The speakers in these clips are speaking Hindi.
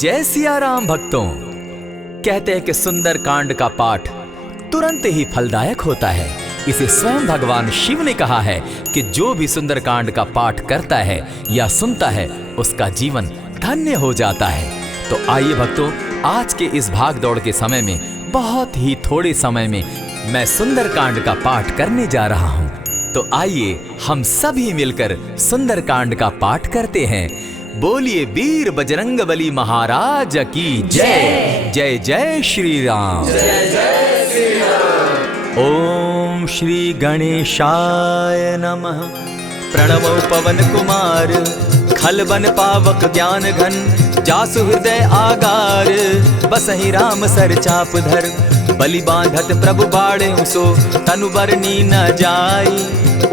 जय सिया राम भक्तों। कहते हैं कि सुंदर कांड का पाठ तुरंत ही फलदायक होता है। इसे स्वयं भगवान शिव ने कहा है कि जो भी सुंदर कांड का पाठ करता है या सुनता है उसका जीवन धन्य हो जाता है। तो आइए भक्तों, आज के इस भाग दौड़ के समय में बहुत ही थोड़े समय में मैं सुंदर कांड का पाठ करने जा रहा हूँ। तो आइए हम सभी मिलकर सुंदर कांड का पाठ करते हैं। बोलिए वीर बजरंगबली महाराज की जय। जय जय श्री राम। जय जय श्री राम। ओम श्री गणेशाय नमः। प्रणवो पवन कुमार खलबन पावक ज्ञान घन जासु हृदय आगार बसहि राम सर चाप धर बलि बांधत प्रभु बाड़े सो तनु बरनी न जाई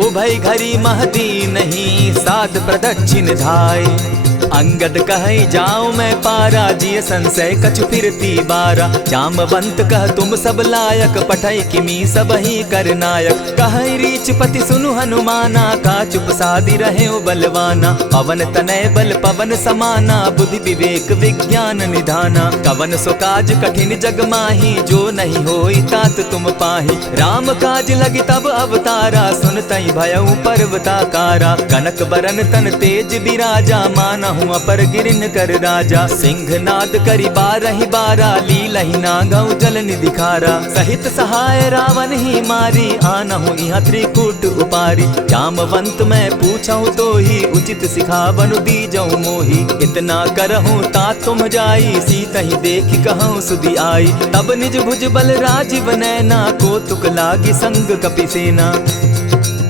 उभय घरी महती नहीं सात प्रदक्षिण धाई अंगद कहे जाऊं मैं पारा जिय संशय कछु फिरती बारा जामवंत कह तुम सब लायक पठै किमी सब ही कर नायक कहे रीच पति सुनु हनुमाना का चुप सादी रहे बलवाना पवन तनय बल पवन समाना बुद्धि विवेक विज्ञान निधाना कवन सो काज कठिन जग माही जो नहीं होई तात तुम पाही राम काज लगी तब अवतारा सुनतई भयउ पर्वताकारा कनक बरन तन तेज बिराजा माना अपर गिरिन कर राजा सिंह नाद करी बारहि बारा लीलहि नागौ जल निधि खारा सहित सहाय रावण ही मारी आनहु इहाँ त्रिकूट उपारी जामवंत मैं पूछऊं तो ही उचित सिखावनु दीजऊं मोही इतना करहूं ता तुम जाई सीत ही देखी कहूं सुधि आई तब निज भुज बल राजीव नैना को तुक लागी संग कपिसेना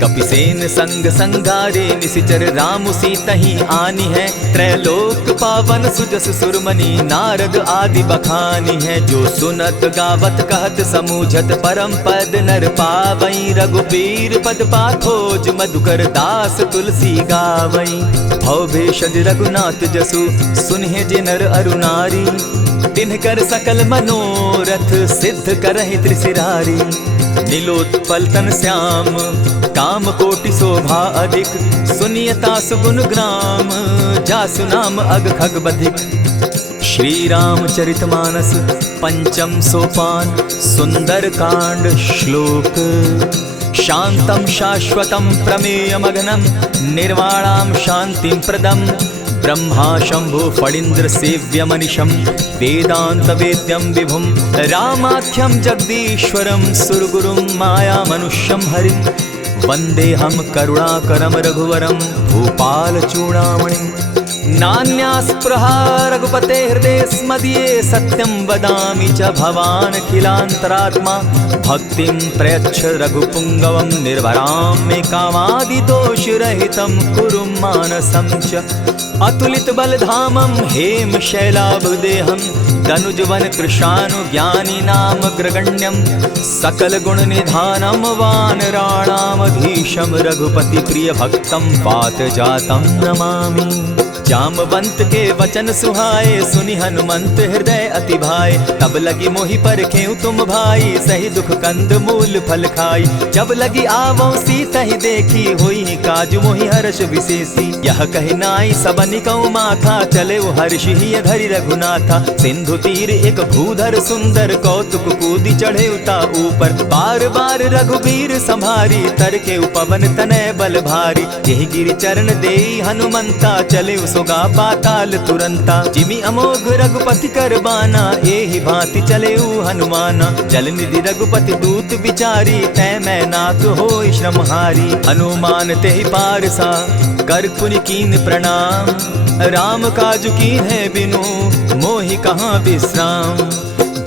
कपिसेन संग संगारे निशिचर राम सीतहि आनी है त्रैलोक पावन सुजस सुरमणि नारद आदि बखानी है जो सुनत गावत कहत समूझत परम पद नर पावई रघुबीर पद पाखोज मधुकर दास तुलसी गावई भव भेषज रघुनाथ जसु सुनहि जे नर अरुनारी तिनकर सकल मनोरथ सिद्ध करहि त्रिशिरारी नीलोत्पल तन श्याम काम कोटि शोभा अधिक सुनियता सुगुण ग्राम जासु नाम अग खग बधिक। श्री रामचरितमानस पंचम सोपान सुंदर कांड श्लोक शांतम शाश्वतम प्रमेयमग्नं निर्वाणां शांतिं प्रदम् ब्रह्मा शंभु फणीन्द्र सेव्य मनीषम वेदांत वेद्यम विभुम रामाख्यम जगदीश्वरम सुरगुरुम माया मनुष्यम हरिम वंदे हम करुणाकरम रघुवरम भूपाल चूड़ामणिम नान्यास्पृहा रघुपते हृदय स्मदीये सत्यं वदामि च भवान् खिलान्तरात्मा भक्तिं प्रयच्छ रघुपुंगवं निर्भरां मे कामादिदोषरहितं कुरु मानसं च अतुलित बलधामं हेम शैलाभदेहं दनुजवन कृशानु ज्ञानी नाम ग्रगण्यं सकल गुण निधानं वानराणामधीशं रघुपति प्रिय भक्तं पात जातं नमामि। जामवंत के वचन सुहाए सुनि हनुमंत हृदय अति भाए तब लगी मोहि परखेउ तुम भाई सही दुख कंद मूल फल खाई जब लगी आवो सीता ही देखी होई काज मोहि हर्ष विशेषी यह कहि नाई सबनि कौ माथा चले हर्ष ही धरि रघुनाथा सिंधु तीर एक भूधर सुंदर कौतुक कूदी चढ़े उता ऊपर बार बार रघुबीर संभारी तर के उपवन तनय बल भारी यही गिरि चरण देई हनुमंता चले सोगा पाताल तुरंता जिमि अमोघ रघुपति कर बाना एहि भांति चले हनुमाना जल निधि रघुपति दूत विचारी तै मैं नाथ होई श्रमहारी हनुमान तेहि पारसा कर पुनि कीन प्रणाम राम काज कीन है बिनु मोहि कहाँ विश्राम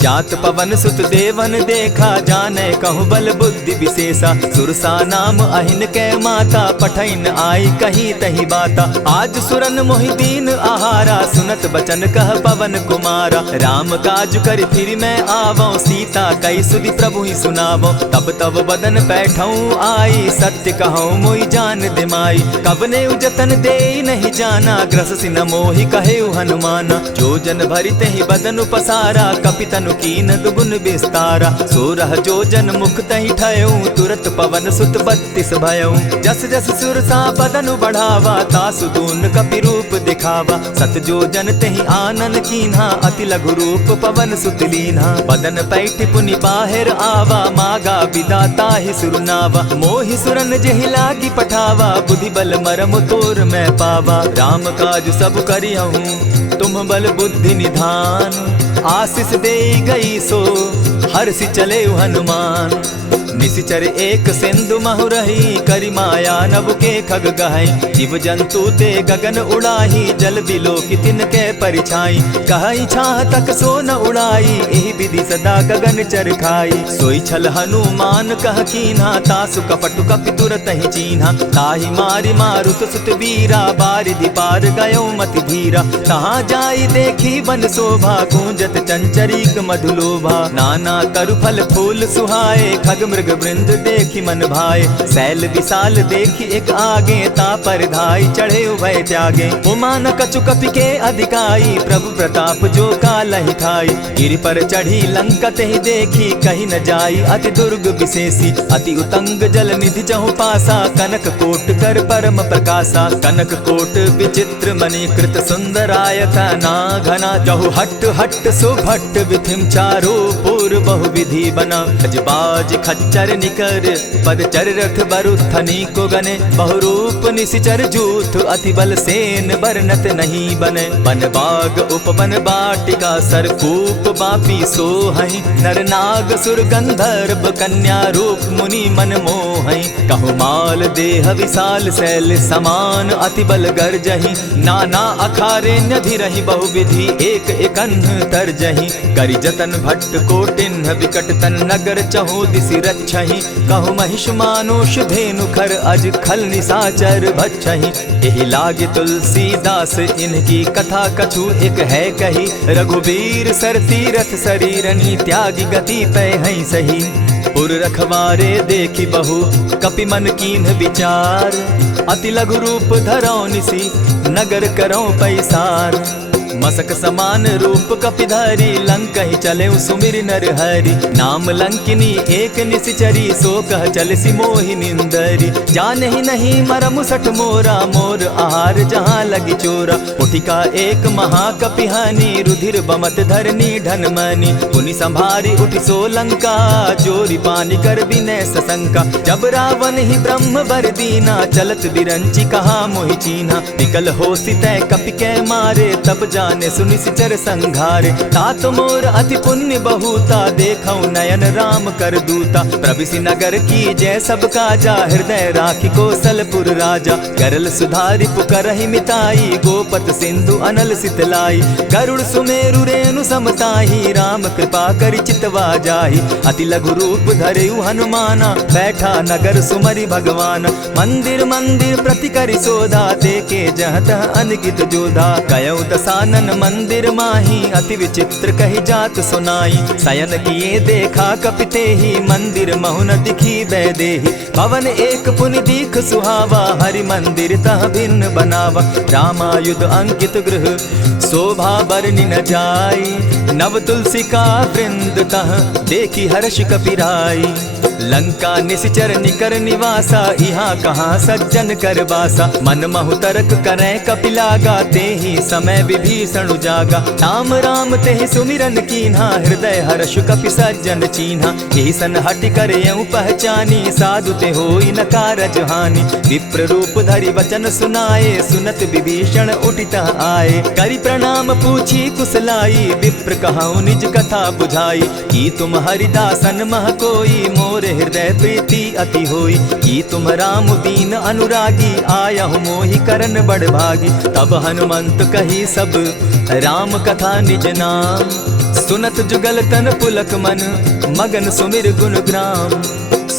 जात पवन सुत देवन देखा जाने कहूँ बल बुद्धि विशेषा सुरसा नाम अहिन कै माता पठैन आई कहीं तही बाता आज सुरन मोहि दीन आहारा सुनत बचन कह पवन कुमारा राम काज कर फिर मैं आवो सीता कई सुधि प्रभु ही सुनावो तब तब बदन बैठऊं आई सत्य कहूँ मोहि जान दिमाई कबने उजतन दे नहीं जाना ग्रस सिन मोहि कहे हनुमाना जो जन भरित ही बदन पसारा कपितन तनु कीन दुगुन विस्तारा। 16 जोजन मुख तहि ठयऊ, तुरत पवन सुत 32 भयऊ। जस जस सुरसा बदनु बढ़ावा, तासु दून कपि रूप दिखावा। 7 जोजन तेहि आनन कीन्हा, अति लघु रूप पवन सुत लीन्हा। बदन पैठ पुनि बाहिर आवा, मागा विदाता ही सुरनावा। मोहि सुरन जेहि लागी पठावा, बुद्धि बल मरम तोर मैं पावा। राम काज सब करियहूँ, तुम बल बुद्धि निधान। आशीष दे गई सो हर्षि चले हनुमान। निशिचर एक सिंधु महु रही, करि माया नभ के खग गहई। जीव जंतु ते गगन उड़ाही, जल बिलो की तिनके परिछाई। कहई छाह तक सो न उड़ाई, एहि विधि सदा गगन चर खाई। सोई छल हनुमान कह कीन्हा, तासु कपटु कपि तुरत ही चीन्हा। ताहि मारि मारुत सुत वीरा, बारिधि पार गयो मति धीरा। कहाँ जाई देखी बन शोभा, गूंजत चंचरीक मधुलोभा। नाना तरु फल फूल सुहाए, खग मृग वृंद देखी मन भाए। सैल विशाल देखी एक आगे, तापर धाई चढ़े उभय त्यागे। उमान कछु कपि के अधिकाई, प्रभु प्रताप जो कालहि खाई। गिरि पर चढ़ी लंका तेहि देखी, कहीं न जाई अति दुर्ग विशेषी। अति उतंग जल निधि चहु पासा, कनक कोट कर परम प्रकाशा। कनक कोट विचित्र मणि कृत सुंदरायता ना घना। जहु हट हट सुभट विधिम चारो पूर्व बहु विधि बना। अजबाज खच्चर निकर पदचर रथ बरुथनी को गने। बहुरूप निशिचर जूथ, अति बल सेन बरनत नहीं बने। बन बाग उपवन बाटिका, सरकूप बापी सोहई। नर नाग सुर गंधर्व कन्या रूप, मुनि मन मोहई। कहु माल देह विशाल शैल समान, अति बल गर्जही। नाना अखारे नधिरहि बहुविधि, एक एकन्ह तरजही। करि जतन भट्ट कोटिन्ह, विकट तन नगर चहु दिसि रक्षहि। कहु महिष मानुष धेनु खर, अज खल निशाचर भक्षहि। एहि लागे तुलसीदास, इनकी कथा कछु एक है कही। रघुबीर सर तीरथ शरीरनी, त्यागी गति पै हई सही। पुर रखवारे देखी बहु, कपि मन कीन्ह विचार। अति लघु रूप धरौ निसी, नगर करौ पैसार। मसक समान रूप कपिधारी, लंकहि चले सुमिर नर हरि। नाम लंकिनी एक निशिचरी, सो कह चल सी मोहि निंदरी। जानहि नहीं मरम सठ मोरा, मोर आहार जहाँ लगी चोरा। उठिका एक महाकपिहानी, रुधिर बमत धरनी ढनमनी। पुनि संभारी उठि सो लंका, जोरी पानी कर विनय सशंका। जब रावण ही ब्रह्म बर दीना, चलत बिरंची कहा मोहि चीन्हा। निकल होसी तय कपि कै मारे, तब जाने सुनिशिचर संघारे। तात मोर अति पुण्य बहुता, देखौ नयन राम कर दूता। प्रविशि नगर की जय सब काजा, हृदय राखी कौशलपुर राजा। गरल सुधारि पुकरहि मिताई, गोपत सिंधु अनल सितलाई। गरुड़ सुमेरु रेणु समताही, राम कृपा करि चितवा जाहि। अति लघु रूप धरेउ हनुमाना, बैठा नगर सुमरि भगवान। मंदिर मंदिर प्रति करि सोधा, देखे जहत अनगित जोधा। गयौ दसानन मंदिर माही, अति विचित्र कही जात सुनाई। शयन किए देखा कपिते ही, मंदिर महु न दिखी वैदेही। भवन एक पुनि दीख सुहावा, हरि मंदिर तह भिन्न बनावा। रामायुध अंकित गृह, शोभा बरनि न जाई। नव तुलसी का वृंद तह, देखी हर्ष कपिराई। लंका निशिचर निकर निवासा, यहाँ कहाँ सज्जन कर बासा। मन महु तरक करै कपिलागा, तेहि समय विभीषण जागा। राम राम तेहि सुमिरन कीन्हा, हृदय हर्ष कपि सज्जन चीन्हा। ईसन हटि कर यूं पहचानी, साधु ते होई न कारज हानि। विप्र रूप धरि वचन सुनाए, सुनत विभीषण उठितः आए। करि प्रणाम पूछी कुशलाई, विप्र कहऊँ निज कथा बुझाई। की तुम हरिदासन मह कोई, मोर हृदय प्रीति अति होई। की तुम राम दीन अनुरागी, आयहु मोहि करन बड़ भागी। तब हनुमंत कही सब राम कथा निज नाम, सुनत जुगल तन पुलक मन, मगन सुमिर गुण ग्राम।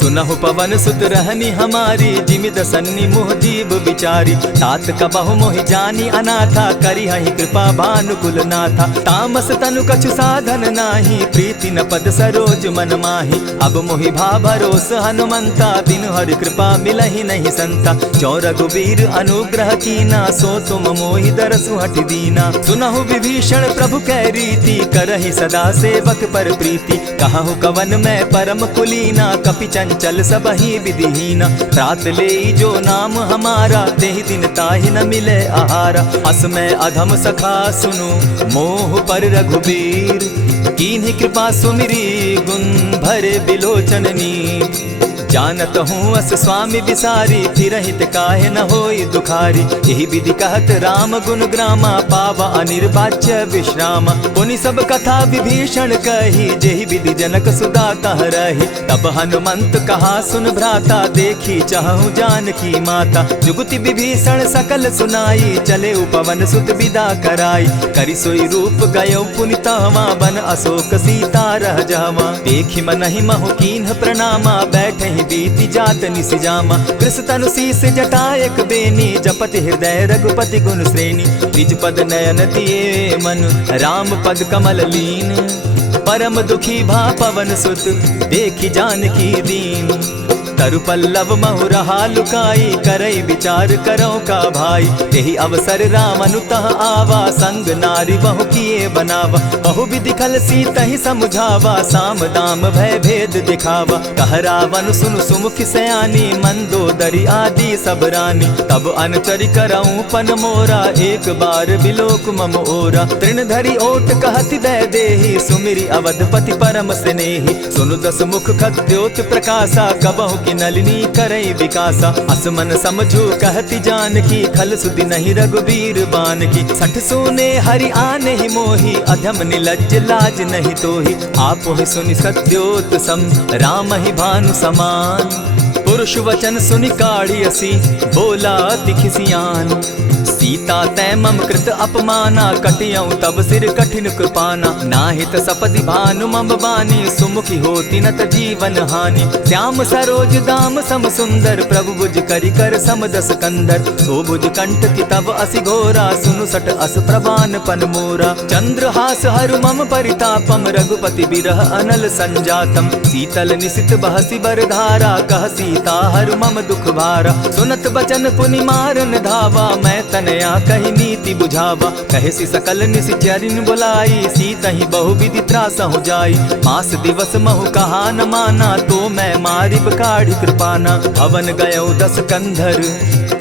सुनहु पवन सुत रहनी हमारी, जिमि दसन्नी मुह जीव विचारी। तात कबहु मोहि जानी अनाथा, करी हहि कृपा भानुकुल नाथा। तामस तनु कछु साधन नाही, प्रीति न पद सरोज मन माही। अब मोहि भा भरोस हनुमंता, बिनु हरि कृपा मिलहि नहीं संता। जो रघुबीर अनुग्रह कीना, सो तुम मोहि दरसु हठि दीना। सुनहु विभीषण प्रभु कै रीति, करहि सदा सेवक पर प्रीति। कहु कवन मैं परम कुलीना, कपि चंचल सबहि विधिहीना। रात ले जो नाम हमारा, तेहि दिन ताहि न मिले आहारा। अस मैं अधम सखा सुनु, मोह पर रघुबीर। कीन्हि कृपा सुमिरी, गुण भरे बिलोचन नीर। जानत हूँ अस स्वामी विसारी, फिरहित काहे न होई दुखारी। यही विधि कहत राम गुण ग्रामा, पावा अनिर्वाच्य विश्रामा। पुनि सब कथा विभीषण कही, जेहि विधि जनक सुता तह रही। तब हनुमंत कहा सुन भ्राता, देखी चाहूँ जानकी माता। जुगति विभीषण सकल सुनाई, चले पवन सुत विदा कराई। करि सोई रूप गयो पुनि तहवा, बन अशोक सीता रह जहवा। देखी मनहि महु कीन्ह प्रणामा, बैठे बीति जात निसिजामा। कृष तनु शीस जटा एक बेनी, जपति हृदय रघुपति गुण श्रेणी। निज पद नयन दिए मन, राम पद कमल लीन। परम दुखी भा पवन सुत, देखी जानकी दीन। तरु पल्लव महु रहा लुकाई, करई विचार करो का भाई। यही अवसर राम अनुतः आवा, संग नारी बहु किए बनावा। बहु विधि खल सीतहि समुझावा, साम दाम भय भेद दिखावा। कह रावण सुनु सुमुखि सयानी, मंदोदरी आदि सब रानी। तब अनचरि करऊं पन मोरा, एक बार बिलोक मम ओरा। तृण धरि ओट कहति दय देहि, सुमिरि अवधपति परम स्नेही। सुनु दस मुख खद्योत प्रकाशा, कबहु नलिनी करई विकासा। असमन समझो कहति जानकी, खल सुधि नहीं रघुबीर बान की। सठ सोने हरि आने ही मोही, अधम निलज्ज लाज नहीं तोही। आपो ही सुनि सत्योत सम, राम ही भानु समान। पुरुष वचन सुनि काढ़ियसी, बोला अति खिसियान। सीता तै मम कृत अपमाना, कटियऊं तब सिर कठिन कृपाना। नाहित सपदि भानु मम बानी, सुमुखी होती न त जीवन हानि। श्याम सरोज दाम सम सुंदर, प्रभु भुज करि कर सम दस कंधर। सो भुज कंठ की तब असि घोरा, सुनु सट अस प्रवान पन मोरा। चंद्रहास हरु मम परितापम, रघुपति बिरह अनल संजातम। शीतल निशित बहसी बरधारा, कह सीता हरु मम दुख भारा। सुनत बचन पुनि मारन धावा, मैं तनया कही नीति बुझावा। कहसी सकल निशिचरिन बुलाई, सीतहि बहु विधि त्रास हो जाई। मास दिवस महु कहा न माना, तो मैं मारिब काढ़ी कृपाना। भवन गयो दस कंधर,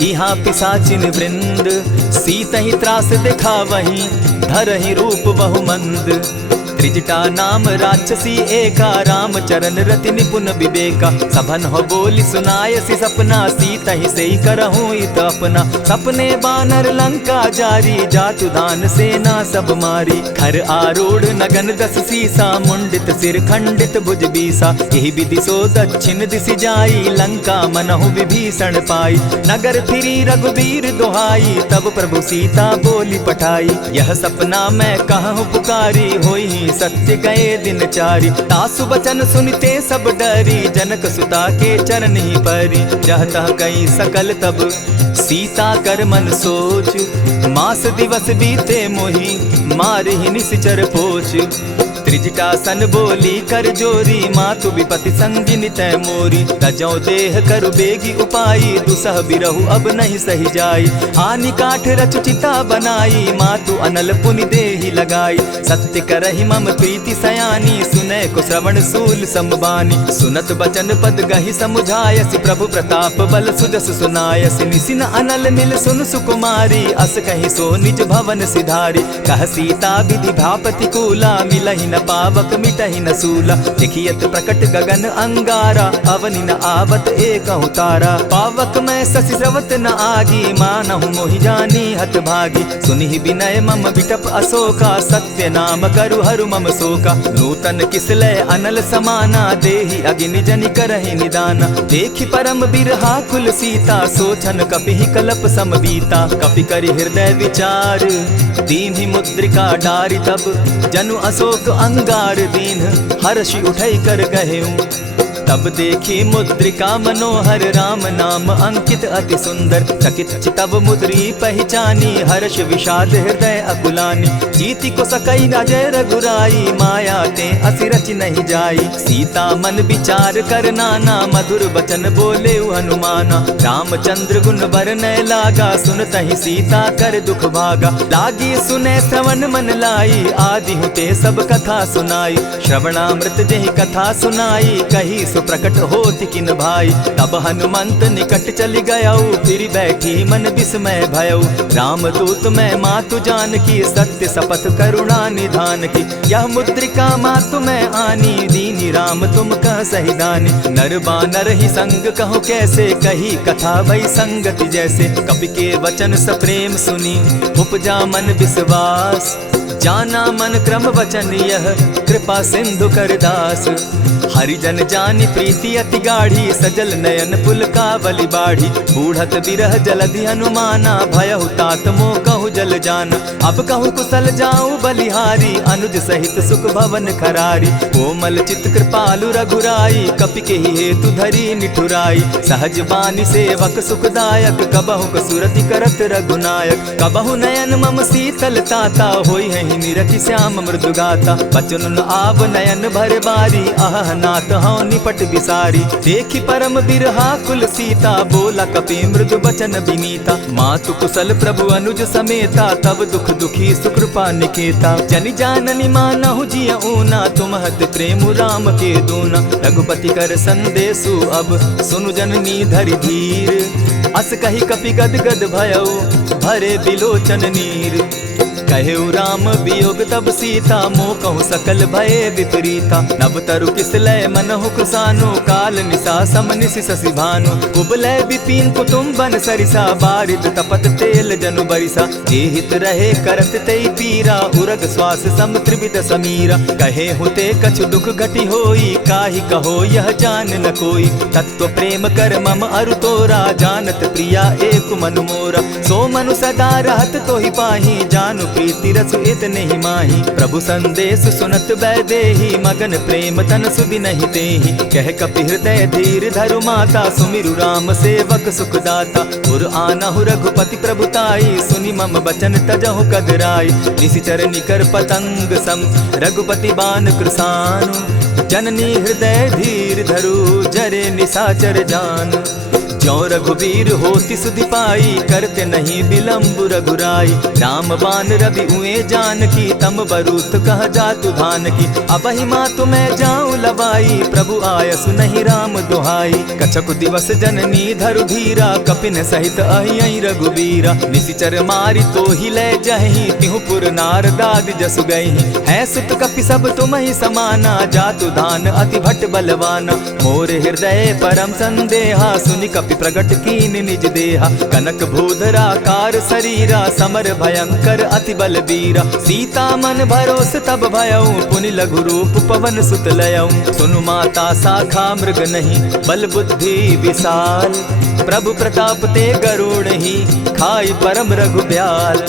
इहाँ पिशाचिन वृंद। सीतहि त्रास दिखावहीं, धरहि रूप बहु मंद। त्रिजटा नाम राक्षसी एका, राम चरण रति निपुण विवेका। सभन हो बोली सुनायसी सपना, सीतहि सेई करहूँ इत अपना। सपने बानर लंका जारी, जातु दान सेना सब मारी। खर आरूढ़ नगन दस सीसा, मुंडित सिर खंडित भुज बीसा। यही विधि सो दक्षिण दिशि जाई, लंका मनहु विभीषण पाई। नगर फिरी रघुबीर दुहाई, तब प्रभु सीता बोली पठाई। यह सपना मैं कहूँ पुकारी, होई सत्य गए दिन चारी। तासु बचन सुनते सब डरी, जनक सुता के चरण ही परी। जहता कई सकल तब सीता कर मन सोच, मास दिवस बीते मोही, मार ही निश्चर पोच। त्रिजटा सन बोली कर जोरी, मातु विपति संगिनी तै मोरी। तजौ देह करु बेगी उपाई, दुसह बिरहु अब नहीं सही जाई। हानि काठ रचु चिता बनाई, मातु अनल पुनि देहि लगाई। सत्य करहि मम प्रीति सयानी, सुनै को श्रवण सूल संबानी। सुनत बचन पद गहि समुझायसि, प्रभु प्रताप बल सुजस सुनायसि। निसिन अनल मिल सुन सुकुमारी, अस कहि सो निज भवन सिधारी। कह सीता विधि भापति कूला, मिलहि न पावक मिटहि न सूला। देखियत प्रकट गगन अंगारा, अवनि न आवत एकहु तारा। पावक मैं शशि स्रवत न आगी, मानहु मोहि जानी हत भागी। सुनिहि विनय मम विटप अशोका, सत्य नाम करु हरु मम शोका। नूतन किसलय अनल समाना, देहि अगिनि जनि करहि निदाना। देखि परम बिरहा कुल सीता, सोचन कपिहि कलप सम बीता। कपि करि हृदय विचार, दीन्हि मुद्रिका डारि। तब जनु अशोक अंगार दीन, हर्षि उठै कर गहेऊं। तब देखी मुद्रिका मनोहर राम नाम अंकित अति सुंदर। चकित चितव मुद्री पहचानी हर्ष विषाद हृदय अकुलानी। जीति को सकई न जय रघुराई माया ते असि रचि नहीं जाई। सीता मन विचार कर नाना मधुर बचन बोले हनुमाना। रामचंद्र गुण बरनय लागा सुनतहि सीता कर दुख भागा। लागी सुने श्रवण मन लाई आदि हुते सब कथा सुनाई। श्रवणामृत जेहि कथा सुनाई कही सो प्रकट होति किन भाई। तब हनुमंत निकट चली गयऊ फिर बैठी मन विस्मय भयऊ। रामदूत मैं मातु जान की सत्य शपथ करुणा निधान की। यह मुद्रिका मातु मैं आनी दीनी राम तुम कह सही दानी। नर बानर ही संग कहो कैसे कही कथा भई संगति जैसे। कपि के वचन सप्रेम सुनी उपजा मन विश्वास। जाना मन क्रम वचन यह कृपा सिंधु कर दास। हरिजन जानी प्रीति अति गाढ़ी सजल नयन पुलकावली बाढ़ी। बूढ़त बिरह जलधि हनुमाना भयहु तात मोह कहु जल जाना। अब कहु कुशल जाऊं बलिहारी अनुज सहित सुख भवन खरारी। कोमल चित कृपालु रघुराई कपि के ही हेतु धरी निठुराई। सहज बानी सेवक सुखदायक कबहु कसुरति करत रघुनायक। कबहु नयन मम शीतल ताता होई है निरखि श्याम मृदु गाता। बचन आब नयन भर बारी आह नाथ हौ निपट बिसारी। देखी परम बिरहा कुल सीता बोला कपि मृदु बचन विनीता। मातु कुशल प्रभु अनुज समेता तब दुख दुखी सुकृपा निकेता। जनि जाननी मानहु जिय ऊना तुम्हत प्रेम राम के दूना। रघुपति कर संदेशु अब सुनु जननी धरि धीर। अस कही कपि गद गद भयऊ भरे बिलोचन नीर। कहेउ राम वियोग तब सीता मोह कहूँ सकल भये विपरीता। नव तरु किस लय मनहु कृसानु काल निशा समनिशि शशि भानु। कुबलय विपिन कुटुम्बन सरिसा बारिद तपत तेल जनु बरिसा। जे हित रहे करत तेई पीरा उरग श्वास सम त्रिविध समीरा। कहे हुते कछु दुख घटी होई काहि कहो यह जान न कोई। तत्व प्रेम कर मम अरु तोरा जानत प्रिया एक मनु मोरा। सो मनु सदा रहत तोहि पाही जानु प्रीति रस इतने ही माही। प्रभु संदेश सुनत बैदेही मगन प्रेम तन सुधि नहीं तेहि। कह कपि हृदय धीर धरु माता सुमिरु राम सेवक सुखदाता। उर आनहु रघुपति प्रभुताई सुनि मम बचन तजहु कदराई। निशिचर निकर पतंग सम रघुपति बान कृसानु। जननी हृदय धीर धरु जरे निशाचर जान। ज्यों रघुवीर होति सुधि पाई करते नहीं विलम्ब रघुराई। राम बान रवि उए जान की तम बरूत कह जातु धान की। अबहि मातु मैं जाऊं लवाई प्रभु आयसु नहीं राम दुहाई। कछक दिवस जननी धरु धीरा कपिन सहित अहियहि रघुवीरा। निशिचर मारी तो ही ले जहि तिहु पुर नारदादि जसु गई। है सुत कपि सब तुम ही समाना जातु धान अति भट बलवाना। मोर हृदय परम संदेहा सुनि कपि प्रगट कीन निज देहा। कनक भूधराकार शरीरा समर भयंकर अति बलबीरा। सीता मन भरोस तब भयऊ पुनि लघु रूप पवन सुत लयऊ। सुनु माता शाखा मृग नहीं बल बुद्धि विशाल। प्रभु प्रताप ते गरुड़ ही खाई परम रघुब्याल।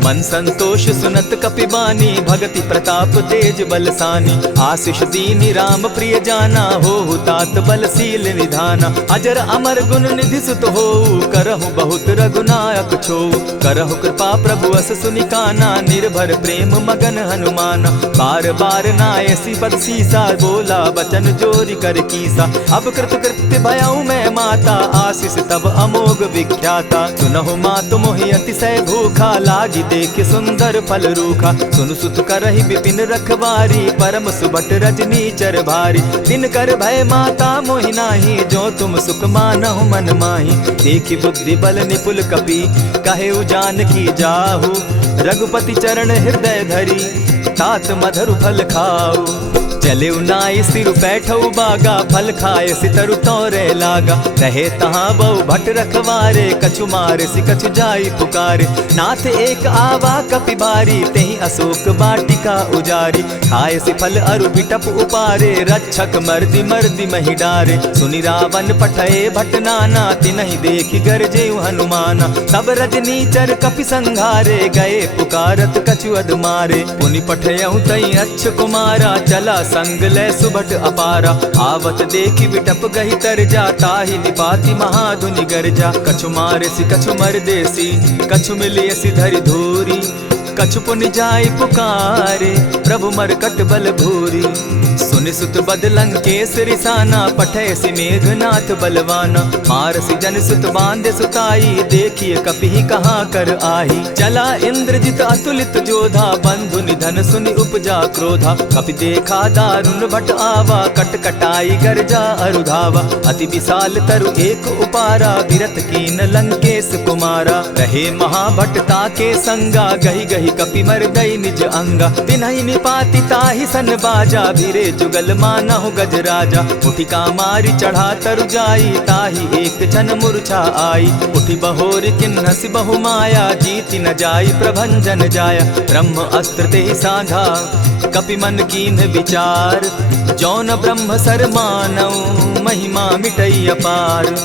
मन संतोष सुनत कपिबानी भगति प्रताप तेज बलसानी। आशीष दीनी राम प्रिय जाना हो तात बलशील निधाना। अजर अमर गुण निधि सुत हो करहु बहुत रघुनायक छो। करहु कृपा प्रभु अस सुनिकाना निर्भर प्रेम मगन हनुमाना। बार बार नायसी बदसीसा बोला बचन जोरी कर कीसा। अब कृत कृत्य भयऊ मैं माता आशीष तब अमोघ विख्याता। सुनहु मातु मोहि अतिशय भूखा लागी देख सुंदर फल रूखा। सुन सुत करहि विपिन रखवारी परम सुबट रजनी चर भारी। दिन कर भय माता मोहि नाही जो तुम सुख मानहु मन माही। देखि बुद्धि बल निपुल कपि कहेउ जानकी जाहु। रघुपति चरण हृदय धरी तात मधुर फल खाऊ। चले नाई सिर बैठऊ बागा फल खाए सितरु तोरे लागा। रहे तहाँ बहु भट रखवारे कछु मारे सि कछु जाई पुकारे। नाथ एक आवा कपि बारी तेहि अशोक बाटिका उजारी। खाए सि फल अरु बिटप उपारे रक्षक मर्दि मर्दि महि डारे। सुनि रावण पठए भट नाना तिनहि देखि गरजेउ हनुमाना। सब रजनी चर कपि संघारे गए पुकारत कछु अध मारे। पुनि पठयउ तई अच्छ कुमारा चला संग ले सुभट अपारा। आवत देखी विटप गही तर जा, ताहि निपाति महाधुनि गर्जा। कछु मारेसी कछु मर देसी, कछु मिलियसी धरि धूरी। कछु पुनि जाय पुकारे, प्रभु मरकट बल भूरी। सुनि सुत बद लंकेश रिसाना, पठैसी मेघनाथ बलवाना। मारसी जन सुत बांधे सुताई, देखिए कपि कहाँ कर आही। चला इंद्रजित अतुलित जोधा, बंधु निधन सुनि उपजा क्रोधा। कपि देखा दारुण भट आवा, कट कटाई गर्जा अरुधावा। अति विशाल तरु एक उपारा, विरत कीन लंकेश कुमारा। रहे महाभट ताके संगा, गही गही कपि मर गई निज अंगा। तिन्हि निपाति ताहि सन बाजा, भीरे जुगल मानहु गजराजा। उठिका मारी चढ़ा तरु जाई, ताहि एक जन मूर्छा आई। उठि बहोर किन्हसि बहु माया, जीति न जाई प्रभंजन जाया। ब्रह्म अस्त्र ते साधा, कपि मन कीन्ह विचार। जौन ब्रह्म सर मानऊ, महिमा मिटई अपार।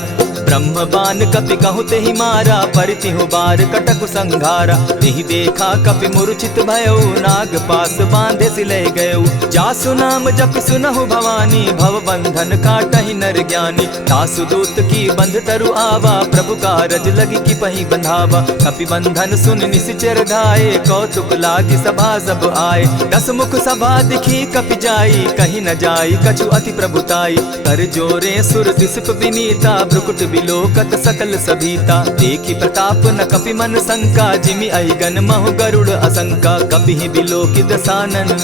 ब्रह्म बान कपि कहु तेहि मारा, परितिहु बार कटकु संघारा। तेहि देखा कपि मूर्छित भयउ, नाग पास बांधे सिले गयउ। जासु नाम जपि सुनहु भवानी, भव बंधन काटहि नर ज्ञानी। तासु दूत की बंध तरु आवा, प्रभु कारज लगी कि पहि बंधावा। कपि बंधन सुन निसिचर धाये, कौतुक लागी सभा सब आए। दस मुख सभा दिखी कपि जाई, कहीं न जाई कछु अति प्रभुताई। कर जोरे सुर दिसप विनीता, भ्रुकुट बिलोकत सकल सभीता। देखी प्रताप न कपि मन शंका, जिमि अहिगन महु गरुड़ असंका। कपि बिलोकि दसानन,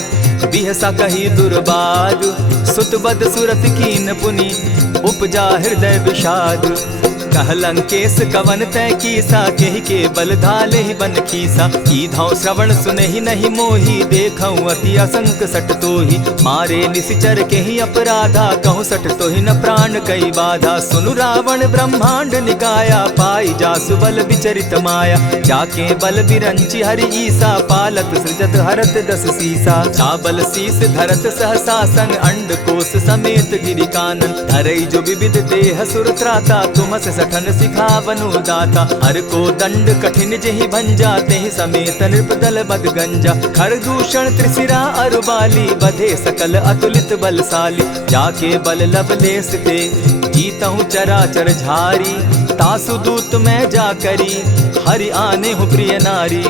बिहसा कही दुर्बाद। सुत बद सुरत कीन पुनि, उपजा हृदय विषाद। कह लंकेश कवन तय कीसा, केहि के बल धाले ही बन खीसा। की धाव श्रवण सुने ही नहीं मोही, देखऊं अति असंक सट तोही। मारे निसिचर के ही अपराधा, कहूँ सट तो ही न प्राण कई बाधा। सुनु रावण ब्रह्मांड निकाया, पाई जासु बल विचरित माया। जाके बल बिरंची हरि ईसा, पालत सृजत हरत दस सीसा। चाबल शीस धरत सहसासन, अंड कोश समेत गिरि कानन। धरई जो विविध देह सुर त्राता, तुमस सठन सिखावनु दाता। हर को दंड कठिन जेहि भंजा, तेहि समेत नृपदल बद गंजा। खर दूषण त्रिशिरा अरुबाली, बधे सकल अतुलित बलशाली। जाके बल लब लेस ते, जीतहु चराचर झारी। तासु दूत मैं जा करी, हरि आने हूँ प्रिय नारी।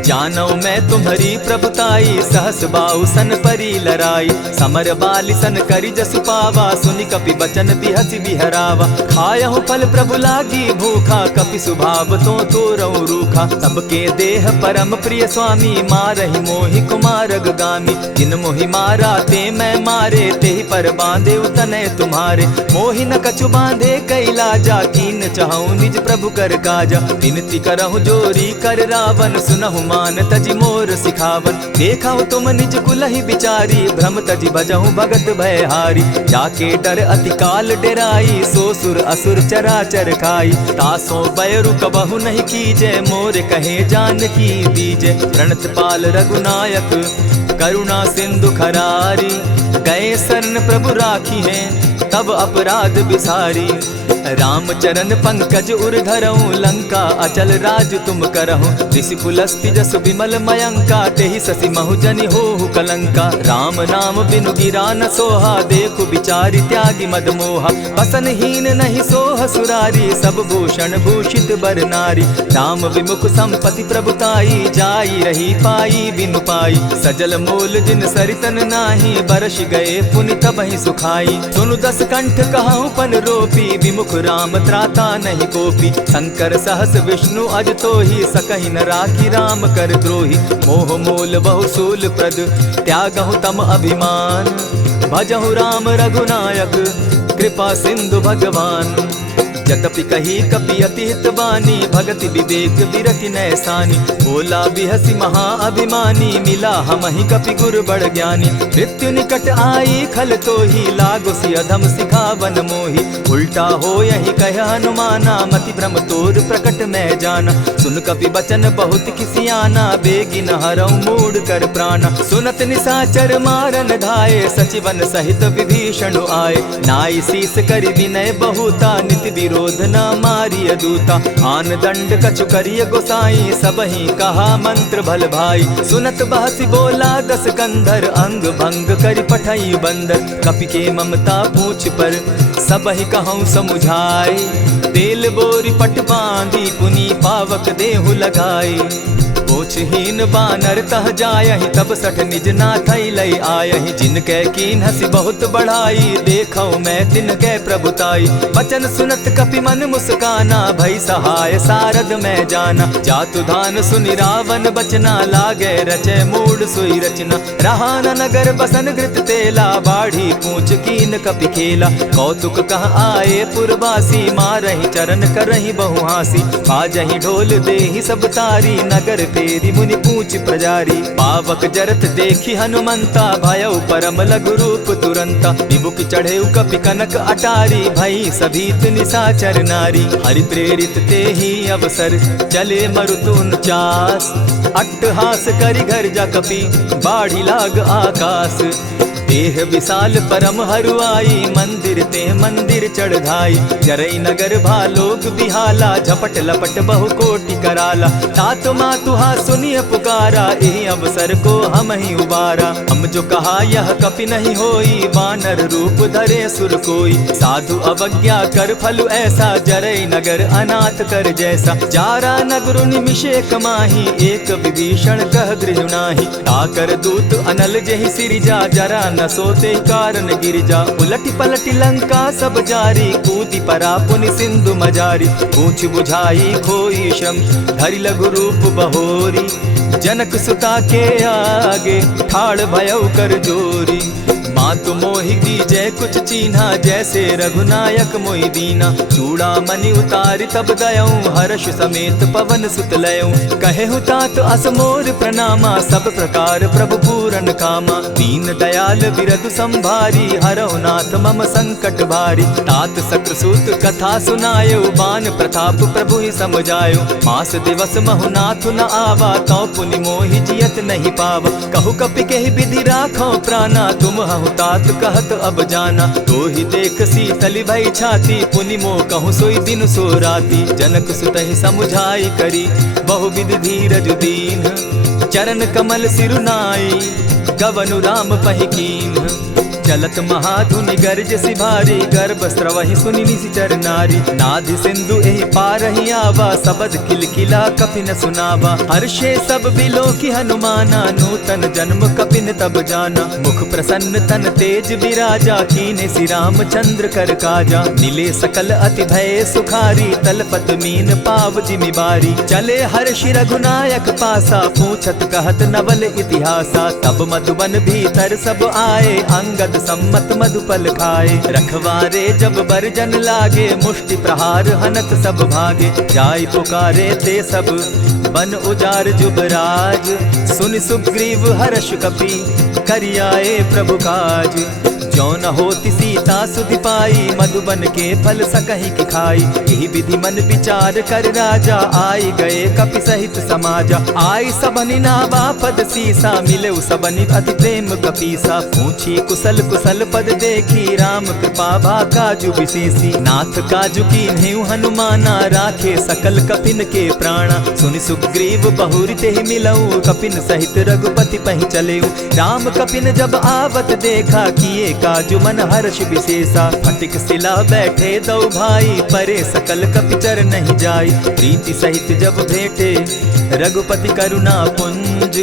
जानो मैं तुम्हारी प्रभुताई, सहस बाहु सन परी लराई। समर बाली सन करी जसु पावा, सुनि कपि बचन बिहसि बिहरावा। खायहु फल प्रभु लागी भूखा, कपि सुभाव तो तोरहु रूखा। सबके देह परम प्रिय स्वामी, मारहि मोहि कुमारग गामी। जिन मोहि मारा ते मैं मारे, तेहि पर बांधे उतने तुम्हारे। मोहि न कछु बांधे कैलाजा, कीन चाहूं निज प्रभु कर काजा। विनती करहु जोरी कर रावण, सुनहु मान तजि मोर सिखावन। देखा तुम निज कुलहि बिचारी, भ्रम तजि भजहु भगत भयहारी। जाके डर अति काल डेराई, सो सुर असुर चराचर खाई। तासो बैरु कबहु नहीं कीजे, मोर कहे जानकी दीजे। प्रणत पाल रघुनायक, करुणा सिंधु खरारी। गए शरण प्रभु राखी हैं, तब अपराध बिसारी। राम चरण पंकज उर धरऊं, लंका अचल राज तुम करहूं। ऋषि पुलस्ति जस विमल मयंका, तेहि ससि महु जनि होहु कलंका। राम नाम बिनु गिरा न सोहा, देखु बिचारी त्यागी मद मोहा। बसन हीन नहीं सोह सुरारी, सब भूषण भूषित बर नारी। राम विमुख संपति प्रभुताई, जाई रही पाई बिनु पाई। सजल मोल जिन सरितन नाही, बरस गए पुनि तबहि सुखाई। सुनु दस कंठ कहूँ पन रोपी, विमुख राम त्राता नहीं कोपी। शंकर सहस विष्णु अज तो ही, सकहि न राखी राम कर द्रोही। मोह मूल बहु सूल प्रद, त्यागहु तम अभिमान। भजहु राम रघुनायक, कृपा सिंधु भगवान। यद्यपि कही कपि अति हितवानी, भगति विवेक विरति नैसानी। बोला बिहसि महा अभिमानी, मिला हमहि कपि गुर बड़ ज्ञानी। मृत्यु निकट आई खल तो ही, लागो सि अधम सिखावन मोही। उल्टा हो यही कह हनुमाना, मति भ्रम तोर प्रकट मैं जाना। सुन कपि बचन बहुत किसियाना, बेगी न हरऊं मूड कर प्राणा। सुनत निसाचर मारन धाये, सचिवन सहित विभीषण आए। नाई शीस करि विनय बहुता, नित विरोध क्रोध न मारिय दूता। आन दंड कछु करिय गोसाई, सबहि कहा मंत्र भल भाई। सुनत बहसी बोला दस कंधर, अंग भंग करि पठई बंदर। कपि के ममता पूछ पर, सबहि कहूँ समुझाए। तेल बोरी पट बांधी, पुनि पावक देहु लगाए। पोछहीन बानर तह जायहि, तब सठ निज नाथ लई आयहि। जिनके कीन हसी बहुत बढ़ाई, देखौ मैं तिनके प्रभुताई। वचन सुनत कपि मन मुस्काना, भई सहाय सारद मैं जाना। जातु धान सुनि रावण बचना, लागे रचे मूड सोई रचना। रहा न नगर बसन घृत तेला, बाढ़ी पूछ कीन कपि खेला। कौतुक कह आए पुरवासी, मारहि चरण करहि बहु हासी। बाजहि ढोल देहि सब तारी, नगर तेरी मुनि पूछ प्रजारी। पावक जरत देखी हनुमंता, भयउ परम लघु रूप तुरंता। विमुख चढ़े कपि कनक अटारी, भई सभीत निशाचर नारी। हरि प्रेरित ते ही अवसर, चले मरुतुन चास। अट्टहास करि घर जा कपि, बाढ़ी लाग आकाश। देह विशाल परम हरुआई, मंदिर ते मंदिर चढ़ाई। जरई नगर भालोक बिहाला, झपट लपट बहु कोटि कराला। तात मातुहा सुनिय पुकारा, एहि अवसर को हम ही उबारा। हम जो कहा यह कपि नहीं होई, बानर रूप धरे सुर कोई। साधु अवज्ञा कर फल ऐसा, जरई नगर अनाथ कर जैसा। जारा नगर निमिषे कमाही, एक विभीषण कह गृह नाही। ताकर दूत अनल जहि सिरिजा, जरा न सोते कारण गिरिजा। उलटी पलटी लंका सब जारी, कूदी परा पुनि सिंधु मजारी। पूछ बुझाई खोई श्रम, धरि लघु रूप बहोरी। जनक सुता के आगे, ठाड़ भयउ कर जोरी। मातु मोहि दीजै कुछ चीन्हा, जैसे रघुनायक मोहि दीना। चूड़ामणि उतारि तब दयऊँ, हर्ष समेत पवन सुत लयऊँ। कहेहु तात असमोर प्रणामा, सब प्रकार प्रभु पूरन कामा। दीन दयाल बिरदु संभारी, हरौ नाथ मम संकट भारी। तात सक्रसूत कथा सुनायो, बान प्रताप प्रभु ही समझायो। मास दिवस महु नाथ न आवा, तौ पुनि मोहि जियत नहीं पावा। कहु कपि केहि विधि राखो प्राणा, तुम हहु तात कहत अब जाना। तो ही देख शीतली भई छाती, पुनि मो कहूँ सोई दिन सो राती। जनक सुतहि समुझाई करी, बहुविधि धीरज दीन। चरण कमल सिरुनाई, गवनु राम पहि कीन्ह। चलत महाधुनि गर्ज सिभारी, गर्भ स्रवहि सुनि निशिचर नारी। नाधि सिंधु एहि पारहि आवा, सबद किलकिला कपि न सुनावा। हर्षे सब बिलोकि हनुमाना, नूतन जन्म कपि न तब जाना। मुख प्रसन्न तन तेज विराजा, कीने सि रामचंद्र कर काजा। मिले सकल अति भय सुखारी, तलपत मीन पाव जिमि बारी। चले हर्षि रघुनायक पासा, पूछत कहत नवल इतिहासा। तब मधुबन भीतर सब आए, अंगद सम्मत मधुपल खाए। रखवारे जब बरजन लागे, मुष्टि प्रहार हनत सब भागे। जाय पुकारे ते सब, बन उजार जुबराज। सुन सुग्रीव हर्ष कपि, करियाए प्रभु काज। जो न होती सीता सुधि पाई, मधुबन के फल सकहि की खाई। यही विधि मन विचार कर राजा, आई गए कपि सहित समाजा। आई सबनि नावा पद सीसा, मिले सबनि अति प्रेम कपीसा। पूछी कुशल कुशल पद देखी, राम कृपा भा काजु विशेषी। नाथ काजु कीन्हेउ हनुमाना, राखे सकल कपिन के प्राणा। सुनि सुग्रीव बहुरि तेहि मिलऊ, कपिन सहित रघुपति पहि चलेऊ। राम कपिन जब आवत देखा, किए काजु मन हर्ष विशेषा। फटिक सिला बैठे दो भाई, परे सकल कपिचर नहीं जाई। प्रीति सहित जब भेटे, रघुपति करुणा पुंज।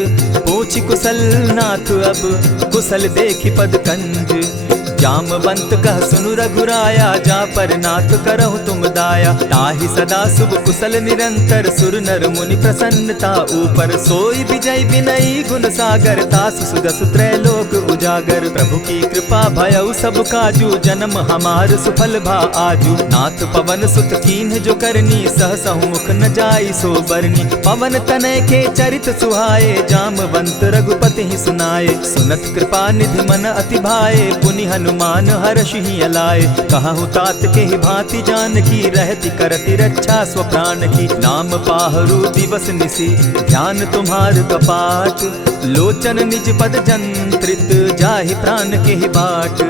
पूछि कुशल नाथ अब, कुशल देखि पद कंज। जामवंत कह सुनु रघुराया, जा पर नाथ करहु तुम दाया। ताहि सदा शुभ कुशल निरंतर, सुर नर मुनि प्रसन्नता ऊपर। सोई विजय विनयी गुण सागर, तासु सुदसु त्रैलोक उजागर। प्रभु की कृपा भयउ सब काजू, जन्म हमार सुफल भा आजू। नाथ पवन सुत कीन्ह जो करनी, सहसहु मुख न जाई सो बरनी। पवन तनय के चरित सुहाए, जामवंत रघुपति ही सुनाए। सुनत कृपा निधि मन अति भाए, पुनि हनुमान हर्ष ही अलाए। कहु तात के ही भांति जान की, रहती करती रक्षा स्व प्राण की। नाम पाहरु दिवस निसी, ध्यान तुम्हार कपाट। लोचन निज पद जंत्रित, जाहि प्राण के ही बाट।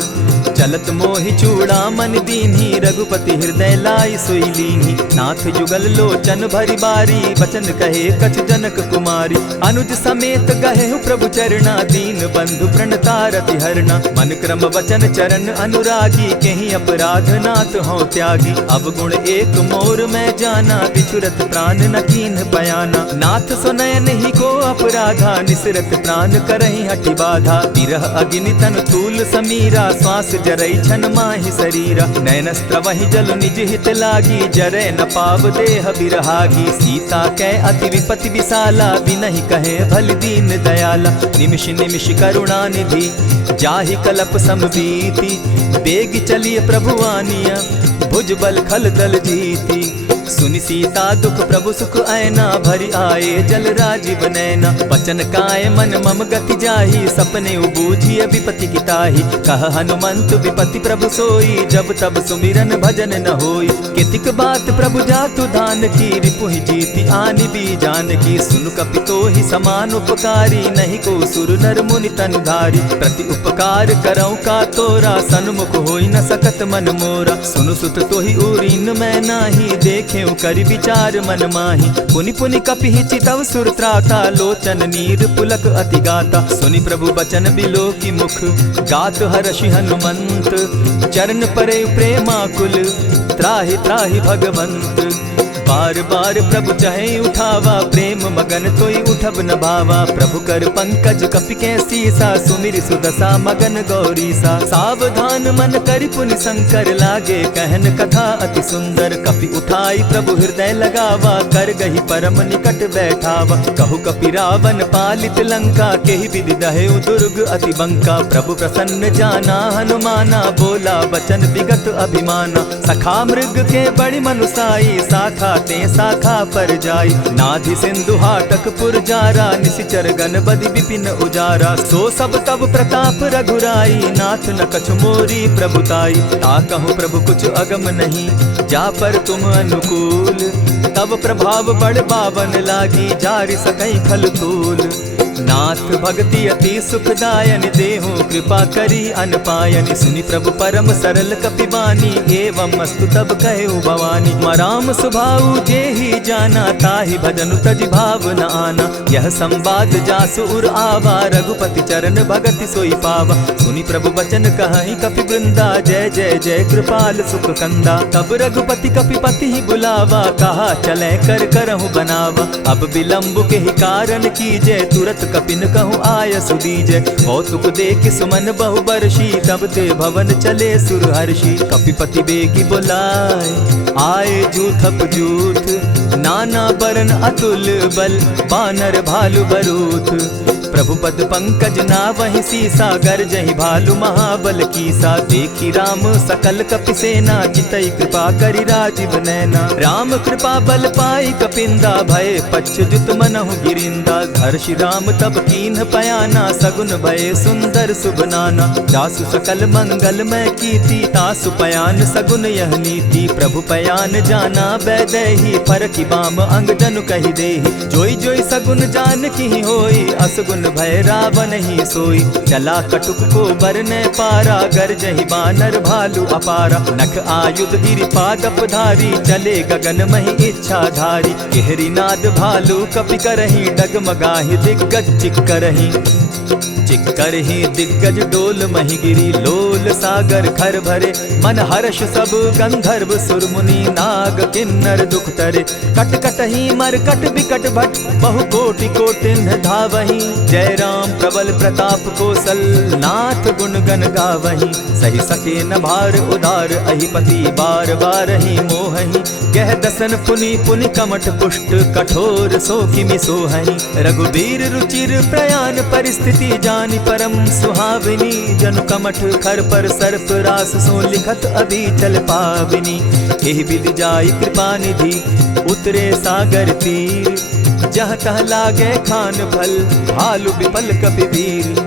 चलत मोहि चूड़ामन दीन्ही, रघुपति हृदय लाई सोई लीन्ही। नाथ जुगल लोचन भरी बारी, बचन कहे कछ जनक कुमारी। अनुज समेत गहे प्रभु चरणा, दीन बंधु प्रणतारति हरना। मन क्रम वचन चरण अनुरागी, कहीं अपराध नाथ हो त्यागी। अब गुण एक मोर में जाना, बिछुरत प्राण न कीन्ह बयाना। नाथ सुनयन ही को अपराधा, निसरत प्राण करहि हठि बाधा। विरह अग्नि तन तूल समीरा, श्वास जरई छन माहि शरीरा। नयन स्त्रवहि जल निज हित लागी, जरै न पाव देह बिरहागी। सीता कै अति विपति विशाला, बिनहि कहे भल दीन दयाला। निमिष निमिष करुणा निधि, जाहि कलप समबीति। बेग चलिए प्रभु आनिया, भुज बल खल दल जीती। सुनि सीता दुख प्रभु सुख ऐना, भरी आए जल राजीव नैना। वचन काय मन मम गति जाहि, सपने बूझिय विपति किताहि। कह हनुमंत विपति प्रभु सोई, जब तब सुमिरन भजन न होई। कितिक बात प्रभु जातु धान की, रिपुहि जीति आनि भी जान की। सुनु कपितो ही समान उपकारी, नहीं को सुर नर मुनि तनु धारी। प्रति उपकार करौ का तोरा, सन्मुख होई न सकत मन मोरा। सुनु सुत तोहि उरीन मैं नाही, देखे करि विचार मन माही। पुनि पुनि कपिहि चितव सुर त्राता, लोचन नीर पुलक अति गाता। सुनि प्रभु बचन बिलो की मुख, गात हर्षि हनुमंत। चरण परे प्रेमाकुल, त्राहि त्राहि भगवंत। बार बार प्रभु चहे उठावा, प्रेम मगन तोई उठब न भावा। प्रभु कर पंकज कपि के सीसा, सुमिर सुदशा मगन गौरीसा। सावधान मन करि पुनि शंकर, लागे कहन कथा अति सुंदर। कपि उठाई प्रभु हृदय लगावा, कर गही परम निकट बैठावा। कहु कपि रावण पालित लंका, केहि विधि दहेउ दुर्ग अति बंका। प्रभु प्रसन्न जाना हनुमाना, बोला बचन विगत अभिमाना। सखा मृग के बड़ी मनुसाई, साखा ते शाखा पर जाई। नाधि सिंधु हाटक पुरजारा, निशिचर गण बदि विपिन उजारा। सो सब तब प्रताप रघुराई, नाथ न कछु मोरी प्रभुताई। ताकहु प्रभु कुछ अगम नहीं, जा पर तुम अनुकूल। तब प्रभाव बड़ बावन लागी, जारि सकई खल तूल। नाथ भक्ति अति सुखदायन, देहु कृपा करी अनपायन। सुनि प्रभु परम सरल कपिबानी, एवं अस्तु तब कहेउ भवानी। मराम सुभाऊ जेहि जाना, ताहि भजनु तजि भाव न आना। यह संवाद जासु उर आवा, रघुपति चरण भगति सोई पावा। सुनि प्रभु बचन कहहि कपि वृंदा, जय जय जय कृपाल सुख कंदा। तब रघुपति कपिपति ही बुलावा, कहा चले कर करहु बनावा। अब विलंब के ही कारण कीजय, तुरत कपिन कहूँ आय सुदीजय। कौतुक देख सुमन बहु बरसी, तब ते भवन चले सुर हर्षि। कपिपति बेगी बुलाए, आए जूथप जूथ। नाना बरन अतुल बल, बानर भालु बरूथ। प्रभु पद पंकज नावहि सीसा, गरजहि भालु महाबल कीसा। देखी राम सकल कपि सेना, चितई कृपा करि राजीव नैना। राम कृपा बल पाई कपिंदा, भय पच्युत मनहु गिरिंदा। हर्षि राम तब कीन्ह पयाना, सगुन भय सुंदर शुभ नाना। जासु सकल मंगल मैं कीति, तासु पयान सगुन यह नीति। प्रभु पयान जाना बैदेही, फरकि बाम अंग जनु कहि देहि। जोई जोई सगुन जान की होई, असगुन भय रावण ही सोई। चला कटुक को बरने पारा, गरजहि बानर भालु अपारा। नख आयुध गिरि पादप धारी, चले गगन महि इच्छा धारी। केहरी नाद भालु कपि करहि, डगमगाहि दिग्गज चिक्करहि। चिक्करहि दिग्गज डोल महि गिरी, लोल सागर खर भरे। मन हर्ष सब गंधर्व सुर मुनि, नाग किन्नर दुख तरे। कट कटहि मरकट बिकट भट, बहु कोटि कोटिन धावहि। जय राम प्रबल प्रताप कौशल, नाथ गुण गण गावहि। सही सके न भार उदार, अहिपति बार बार ही मोहहि। गह दसन पुनि पुनि कमठ पुष्ट, कठोर सो किमि सोहहि। रघुबीर रुचिर प्रयाण परिस्थिति, जानि परम सुहाविनी। जनु कमठ खर पर सर्प रास, सो लिखत अभी चल पाविनी। एहि विधि जाई कृपा निधि, उतरे सागर तीर। जह तह लागे खान फल, भालु विपल कपि वीर।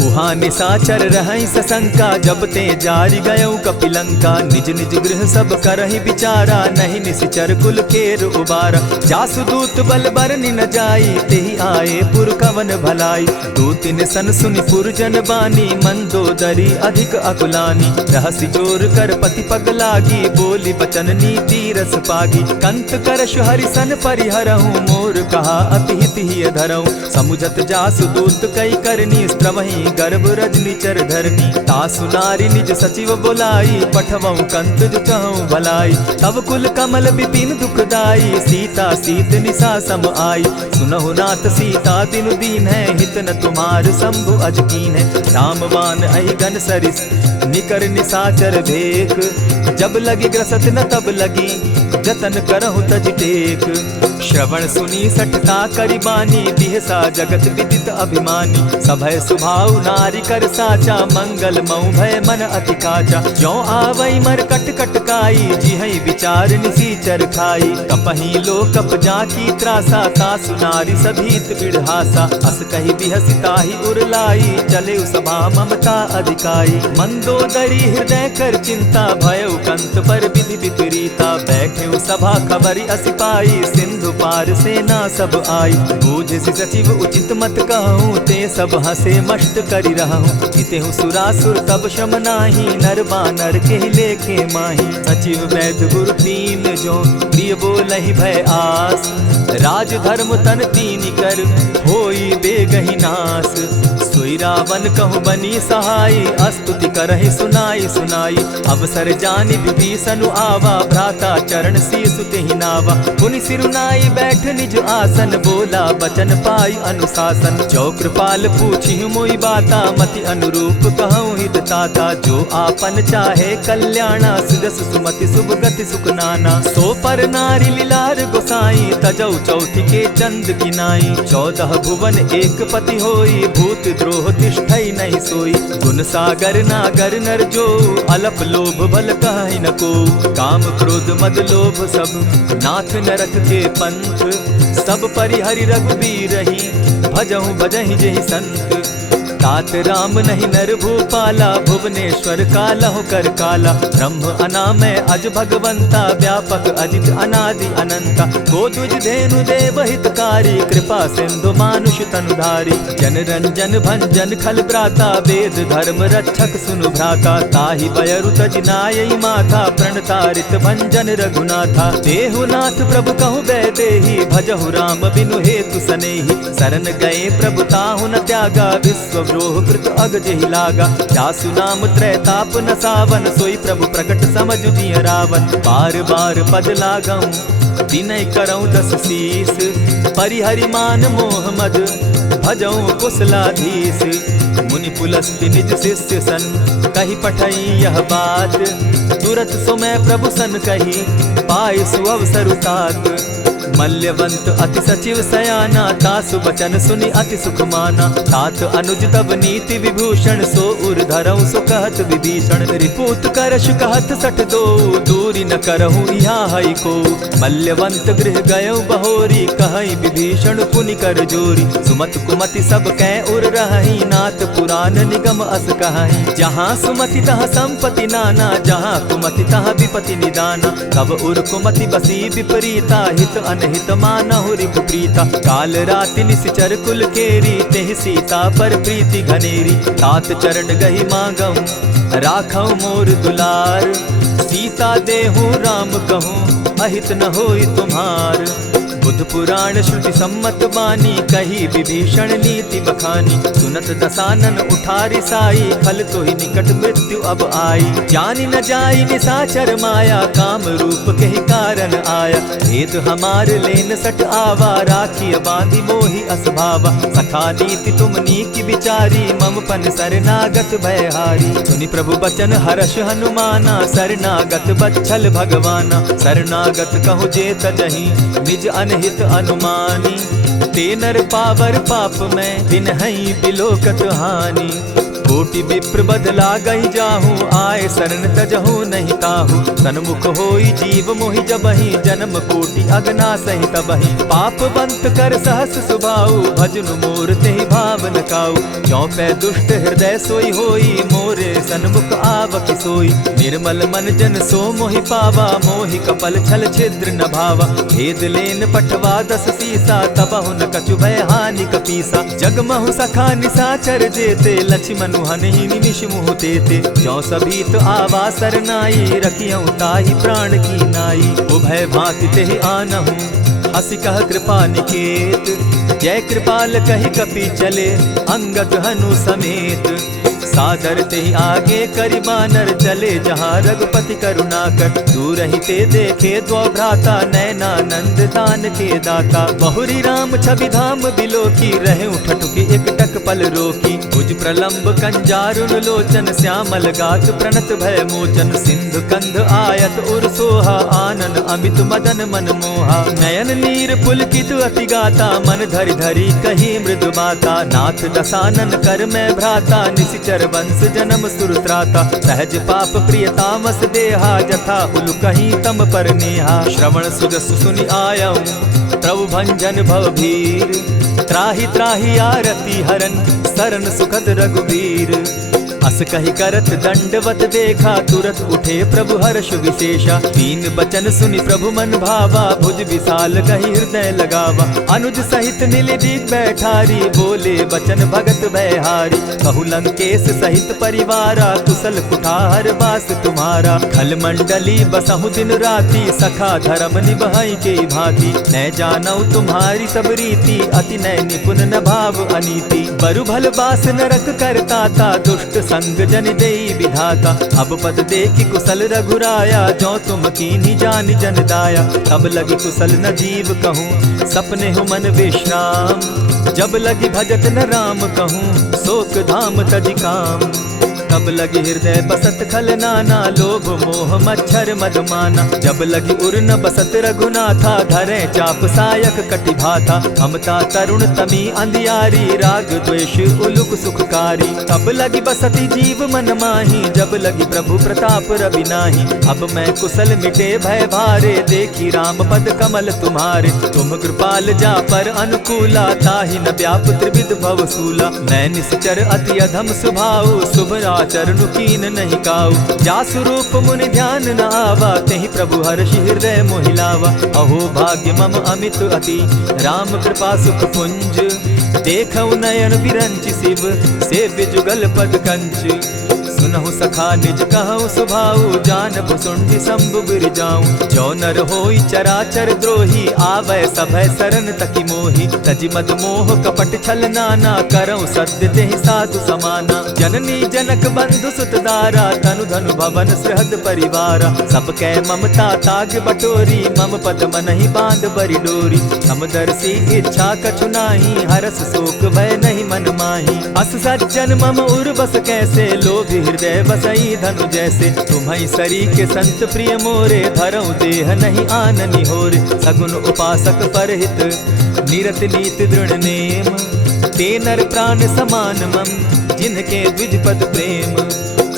उह वहाँ निशाचर रहई सशंका, जब ते जारी गयऊ कपिलंका। निज निज गृह सब करहि विचारा, नहीं निशिचर कुल केर उबारा। जासुदूत बल बरनि न जाई, तेहि आए पुर कवन भलाई। दूतिन सन सुनि पुरजन बानी, मंदोदरी अधिक अकुलानी। रहसि जोर कर पति पग लागी, बोली बचन नीति रस पागी। कंत करश हरिसन परिहरहूँ, मोर कहा अति हित ही धरऊँ। समुझत जासुदूत कई करनी, स्त्रवहि गर्भ रजनी चर धरनी। तासु नारी निज सचिव बोलाई, पठवऊँ कंत जो चहूँ भलाई। तब कुल कमल विपिन दुखदाई, सीता सीत निशा सम आई। सुनहु नाथ सीता दिनु दीन है, हित न तुम्हार शंभु अजकीन है। रामवान अहिगन सरिस निकर निशाचर भेक, जब लगी ग्रसत न तब लगी, जतन करहु तज टेक। श्रवण सुनी सठता करिबानी, बिहसा जगत विदित अभिमानी। सभय सुभाव नारी कर साचा, मंगल मऊ भय मन अति काचा। जो आवई मर कट कटकाई, जिहई विचार निसीचर खाई। कपही लो कप जाकी त्रासा, तासु नारी सभीत बिढ़ासा। अस कही बिहसी ताहि उरलाई, चले सभा ममता अधिकाई। मंदोदरी हृदय कर चिंता, भयउ कंत पर विधि विपरीता। बैठे सभा खबरी असी पाई, सिंधु पार सेना सब आई। बूझसि सचिव उचित मत कहूँ, ते सब हसे मष्ट करि रहूँ। हितेहु सुरासुर तब शम नाही, नर बानर के लेखे माही। सचिव वैद्य गुरु तीन जो, प्रिय बोलहि भय आस। राज धर्म तन तीन कर, होई बेगहि नास। सोई रावण कहु बनी सहाई, अस्तुति करहि सुनाई सुनाई। अवसर जानि विभीषण आवा, भ्राता चरण शीसु तेहि नावा। पुनि सिरुनाई बैठ निज आसन, बोला बचन पाई अनुशासन। जो कृपाल पूछि मोई बाता, मति अनुरूप कहूँ हित ताता। जो आपन चाहे कल्याणा, सुजस सुमति शुभ गति सुख नाना। सो पर नारी लीलार गोसाई, तजौ चौथि के चंद किनाई। 14 भुवन एक पति होई, भूत द्रोह तिष्ठई नहीं सोई। गुण सागर नागर नर जो, अलप लोभ भल कहि न को। काम क्रोध मद लोभ सब, नाथ नरक के पंथ। सब परिहरि रघुबीर रही, भजहु भजहि जेहि संत। तात राम नहीं नर भूपाला, भुवनेश्वर कालहु कर काला। ब्रह्म अनामय अज भगवंता, व्यापक अजित अनादि अनंता। को द्विज धेनु देव हितकारी, कृपा सिंधु मानुष तनुधारी। जन रंजन भंजन खल भ्राता, वेद धर्म रक्षक सुनु भ्राता। ताहि बयरु तज नायई माथा, प्रणतारित भंजन रघुनाथा। देहुनाथ प्रभु कहु बैदेही, भजहु राम बिनु हेतु सनेही। शरण गए प्रभु ताहु न त्यागा, विश्व द्रोह कृत अग जेहि लागा। जासु नाम त्रैताप न सावन, सोई प्रभु प्रकट समझ जिय रावण। बार बार पद लागऊं, विनय करऊं 10 शीस। परिहरि मान मोह मद, भजऊं कुशलाधीश। मुनि पुलस्त्य निज शिष्य सन, कही पठई यह बात। तुरत सो मैं प्रभु सन कही, पाय सुअवसर तात। मल्यवंत अति सचिव सयाना, तासु बचन सुनि अति सुख माना। तात अनुज तब नीति विभूषण, सो उर धरऊं सो कहत विभीषण। रिपुत करश कहत सठ दो, दूरी न करहूँ यहाँ हई को। मल्यवंत गृह गयऊ बहोरी, कहई विभीषण पुनि कर जोरी। सुमत कुमति सब कै उर रहई, नाथ पुराण निगम अस कहई। जहाँ सुमति तहाँ संपत्ति नाना, जहाँ कुमति तहाँ विपति निदाना। कब उर कुमति बसी विपरीता, हित अनहित मानहु रिपु प्रीता। काल राति निशिचर कुल केरी, तेहि सीता पर प्रीति घनेरी। तात चरण गहि मांगऊं, राखऊं मोर दुलार। सीता देहूँ राम कहूँ, अहित न होई तुम्हार। बुध पुराण श्रुति सम्मत बानी, कही विभीषण नीति बखानी। सुनत दसानन उठारी साई, फल तो ही निकट मृत्यु अब आई। जानी न जाई निशाचर माया, काम रूप के ही कारण आया। भेद हमार लेन सट आवा, राखी बांधी मोहि असभावा। सखा नीति तुम नीति विचारी, मम पन शरणागत भयहारी। सुनि प्रभु बचन हर्ष हनुमाना, शरणागत बच्छल भगवाना। शरणागत कहु जे तजहि, निज अनहित अनुमानी। ते नर पावर पाप में, दिन हई बिलोकत हानि। कोटि विप्र बदला गई जाहूँ, आए शरण तजहू नहीं ताहू। सन्मुख होई जीव मोहि जबहि, जन्म कोटि अगना सही तबहि। पाप बंत कर सहस सुभाऊ, भजनु मोर तेहि भाव न काऊ। ज्यों पै दुष्ट हृदय सोई होई, मोरे सन्मुख आवक सोई। निर्मल मन जन सो मोहि पावा, मोहि कपल छल छिद्र न भावा। भेद लेन पठवा 10 सीसा, तबहु न कछु भय हानि कपीसा। जगमहु सखा निसाचर जेते, लक्ष्मनु हनहि निमिष मुह तेते। ज्यों सभी तो आवा सरनाई, रखियौ ताहि प्राण की नाई। उभय भांति तेहि आनहु, हसी कह कृपा निकेत। जय कृपाल कहि कपि चले, अंगद हनु समेत। सादर तेहि आगे करि बानर, चले जहाँ रघुपति करुणाकर। दूर ही ते देखे द्वौ भ्राता, नयनानंद दान के दाता। बहुरी राम छवि धाम बिलोकी, रहे उठटुकी एक टक पल रोकी। भुज प्रलंब कंजारुन लोचन, श्यामल गात प्रणत भय मोचन। सिंधु कंध आयत उर सोहा, आनन अमित मदन मन मोहा। नयन नीर पुलकित अति गाता, मन धरि धरि कही मृदु बाता। नाथ दसानन कर मैं भ्राता, निशिचर वंश जन्म सुरत्राता। सहज पाप प्रियतामस देहा, जथा उलु कहीं तम पर नेहा। श्रवण सुजस सुनि आयऊं, प्रभु भंजन भव भीर। त्राहि त्राहि आरती हरन, सरन सुखद रघुवीर। अस कहि करत दंडवत देखा, तुरत उठे प्रभु हर्ष विशेषा। तीन बचन सुनि प्रभु मन भावा, भुज विशाल कहि हृदय लगावा। अनुज सहित नील दीप बैठारी, बोले बचन भगत भयहारी। कहु लंकेश सहित परिवारा, कुशल कुठार बास तुम्हारा। खल मंडली बसहु दिन राति, सखा धर्म निभाई के भांति। न जानौ तुम्हारी सब रीति, अति नय निपुण न भाव अनीति। बरु भल बास नरक करताता, दुष्ट संग जन देई विधाता। अब पद देखि कुशल रघुराया, जो तुम कीन्ही जानि जन दाया। तब लगी कुशल न जीव कहूँ, सपने हो मन विश्राम। जब लगी भजत न राम कहूँ, शोक धाम तजि काम। तब लगी हृदय बसत खल नाना, लोभ मोह मच्छर मदमाना। जब लगी उर न बसत रघुनाथा, धरे चाप सायक कटि भाथा। ममता तरुण तमी अंधियारी, राग द्वेष उलुक सुखकारी। तब लगी बसती जीव मन माही, जब लगी प्रभु प्रताप रवि नाही। अब मैं कुशल मिटे भय भारे, देखी राम पद कमल तुम्हारे। तुम कृपाल जा पर अनुकूला, ताहि न व्याप त्रिविध भव सूला। मैं निश्चर अति अधम स्वभाव, शुभ चरणु कीन नहीं काऊ। जासु रूप मुनि ध्यान न आवा, तेहि प्रभु हर्षि हृदय मोहिलावा। अहो भाग्य मम अमित अति, राम कृपा सुख पुंज। देखऊ नयन विरंचि शिव, सेव्य जुगल पद कंच। सुनहु सखा निज कहु सुभाऊ, जानबु सुंडि शंभु गिर जाऊं। जो नर होई चराचर द्रोही, आवै सभय सरन तकी मोही। तजि मद मोह कपट छल नाना, करऊं सत्य तेहि साधु समाना। जननी जनक बंधु सुत दारा, तनु धनु भवन सृहद परिवारा। सब कै ममता ताग बटोरी, मम पद मनहि बांध बरि डोरी। समदर्शी इच्छा कछु नाही, हरस शोक भय नहीं मन माही। अस सज्जन मम उर बस कैसे, लोभी हृदय बसई धनु जैसे। तुम्हि सरी के संत प्रिय मोरे, धरऊं देह नहीं आननि होरे। सगुन उपासक परहित, निरत नीति दृढ़ नेम। ते नर प्राण समान मम, जिनके द्विज पद प्रेम।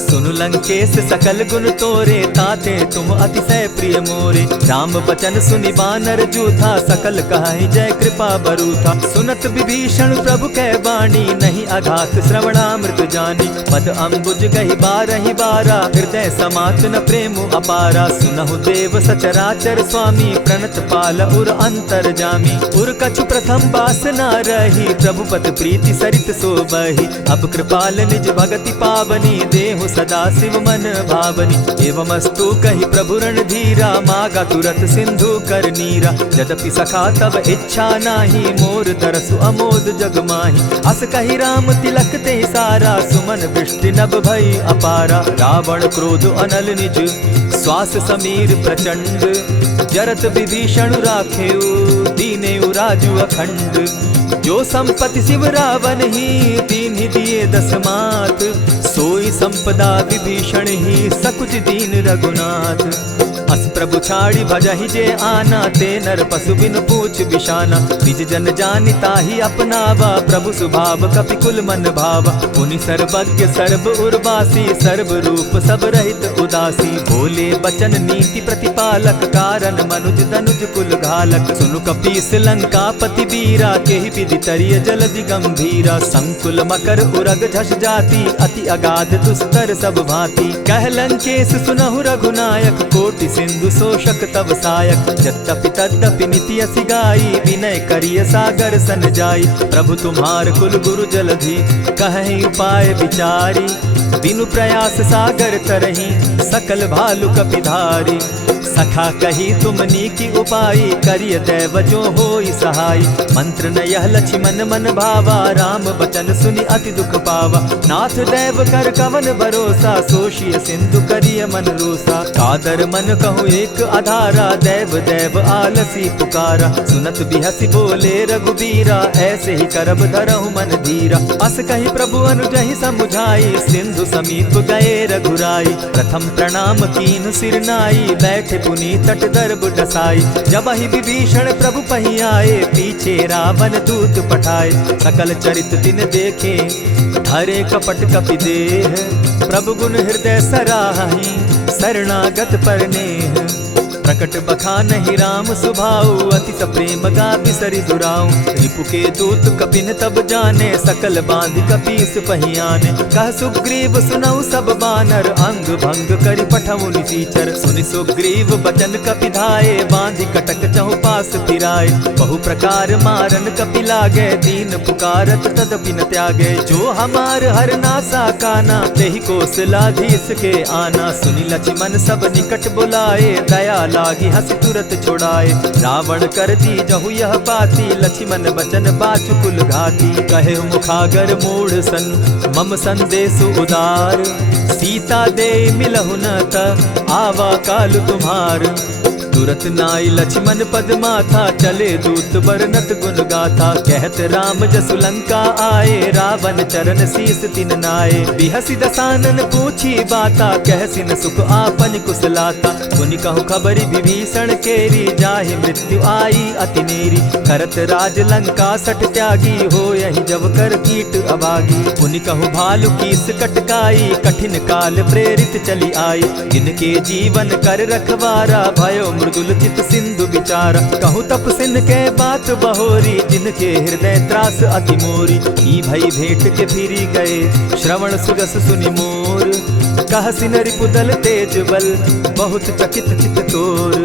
सुनु लंकेश सकल गुण तोरे, ताते तुम अतिशय प्रिय मोरे। राम बचन सुनि बानर जूथा, सकल कहाहि जय कृपा बरूथा। सुनत विभीषण प्रभु कै बाणी, नहीं अघात श्रवणामृत जानी। पद अम्बुज गहि बारहि बारा, हृदय समात न प्रेम अपारा। सुनहु देव सचराचर स्वामी, प्रणत पाल उर अंतर जामी। उर कछु प्रथम बास न रही, प्रभु पद प्रीति सरित सोबहि। अब कृपाल निज भगति पावनी, देहु सदा शिव मन भावनी। एवमस्तु कहि प्रभु रणधीरा, मागा तुरत सिंधु कर नीरा। यद्यपि सखा तब इच्छा नाही, मोर तरसु अमोद जग माही। अस कहि राम तिलक तेहि सारा, सुमन दृष्टि नभ भई अपारा। रावण क्रोध अनल निज, श्वास समीर प्रचंड। जरत विभीषण राखेउ, दीनेउ राजु अखंड। जो संपत्ति शिव रावण ही, दीन्हि दिए 10 मात। सोई संपदा विभीषण ही, सकुच दीन रघुनाथ। अस प्रभु छाड़ी भजहि जे आना, ते नर पशु बिन पूछ बिशाना। निज जन जानिता ही अपनावा, प्रभु स्वभाव कपि कुल मन भावा। पुनि सर्वज्ञ सर्व उर्वासी, सर्व रूप सब रहित उदासी। बोले बचन नीति प्रतिपालक, कारण मनुज धनुज कुल घालक। सुनु कपीस लंकापति वीरा, केहि विधि तरिय जलधि गंभीरा। संकुल मकर उरग झष जाति, अति अगाध दुस्तर सब भांति। कह लंकेश सुनहु रघुनायक, कोटि सिंधु शोषक तव सायक। यद्यपि तद्यपि निति असि गाई, विनय करिय सागर सन जाई। प्रभु तुम्हार कुल गुरु जलधि, कहि उपाय विचारी। बिनु प्रयास सागर तरही, सकल भालु कपिधारी। सखा कही तुमनी की उपाई, करिय दैव जो होई सहाय। मंत्र न यह लक्ष्मण मन भावा, राम बचन सुनि अति दुख पावा। नाथ दैव कर कवन भरोसा, सोषिय सिंधु करिय मन रोसा। कादर मन कहूँ एक आधारा, दैव दैव आलसी पुकारा। सुनत बिहसी बोले रघुबीरा, ऐसे ही करब धरहु मन धीरा। अस कही प्रभु अनुजहि समुझाई, सिंधु समीप गए रघुराई। प्रथम प्रणाम कीन सिर नाई, बैठे पुनि तट दर्ब डसाई। जब ही विभीषण प्रभु पही आए, पीछे रावण दूत पठाए। सकल चरित तिन देखे, धरे कपट कपि देह। प्रभु गुण हृदय सराहि, शरणागत पर नेह। प्रकट बखानहि राम सुभाऊ, अति प्रेम गा बिसरि दुराऊ। रिपु के दूत कपिन तब जाने, सकल बांधि कपीस पहियाने। कह सुग्रीव सुनऊ सब बानर, अंग भंग करि पठऊ निसीचर। सुनि सुग्रीव बचन कपि धाये, बांधि कटक चहु पास फिराए। बहु प्रकार मारन कपि लागे, दीन पुकारत तदपि न त्यागे। जो हमार हर नासा काना, तेहि कौशलाधीश के आना। सुनि लक्ष्मण सब निकट बुलाए, दया लागी हंसी तुरत छुड़ाए। रावण कर दी जहु यह पाती, लक्ष्मण बचन बाचु कुल घाती। कहे मुखागर मूढ़ सन, मम संदेश उदार। सीता दे मिलहु न त, आवा काल तुम्हार। तुरत नाई लक्ष्मण पद माथा, चले दूत बरनत गुण गाथा। कहत राम जसु लंका आए, रावण चरण शीस तिन नाए। बिहसी दसानन पूछी बाता, कहसिन सुख आपन कुशलाता। सुनि कहु खबरी विभीषण केरी, जाहि मृत्यु आई अति नेरी। करत राज लंका सठ त्यागी, हो यही जब कर कीट अभागी। पुनि कहु भालु कीस कटकाई, कठिन काल प्रेरित चली आई। जिनके जीवन कर रखवारा, भयो मृदुल चित सिंधु विचारा। कहूँ तपसिन के बात बहोरी, जिनके हृदय त्रास अति मोरी। ई भई भेंट के फिरी गए, श्रवण सुगस सुनि मोर। कहसिन रिपुदल तेज बल, बहुत चकित चित तोर।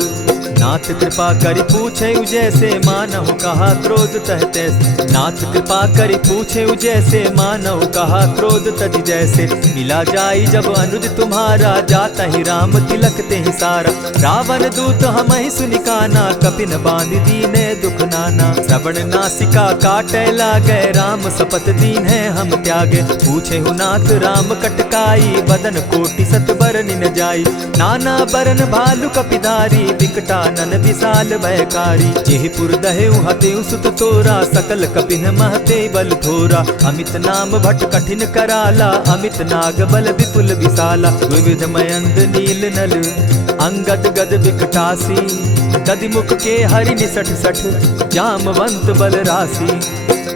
नाथ कृपा करि पूछे जैसे, मानहु कहा क्रोध तह तैसे। नाथ कृपा करि पूछे जैसे, मानहु कहा क्रोध तज जैसे। मिला जाई जब अनुज तुम्हारा, जाता ही राम तिलक ते ही सारा। रावण दूत हमहि सुनि काना, कपिन बांधि दीने दुख नाना। श्रवण नासिका काटे लागे, राम सपत दीन है हम त्यागे। पूछे हु नाथ राम कटकाई, बदन कोटि सत बरनि न जाई। नाना बरन भालु कपिधारी, विकटा नन विशाल भयकारी। जेहिपुर दहेउ हतेउ सुत तोरा, सकल कपिन महते बल थोरा। अमित नाम भट कठिन कराला, अमित नाग बल विपुल विशाला। विविध मयंद नील नल, अंगद गद विकटासी। दधि मुख के हरि निसठ सठ, जामवंत बल राशि।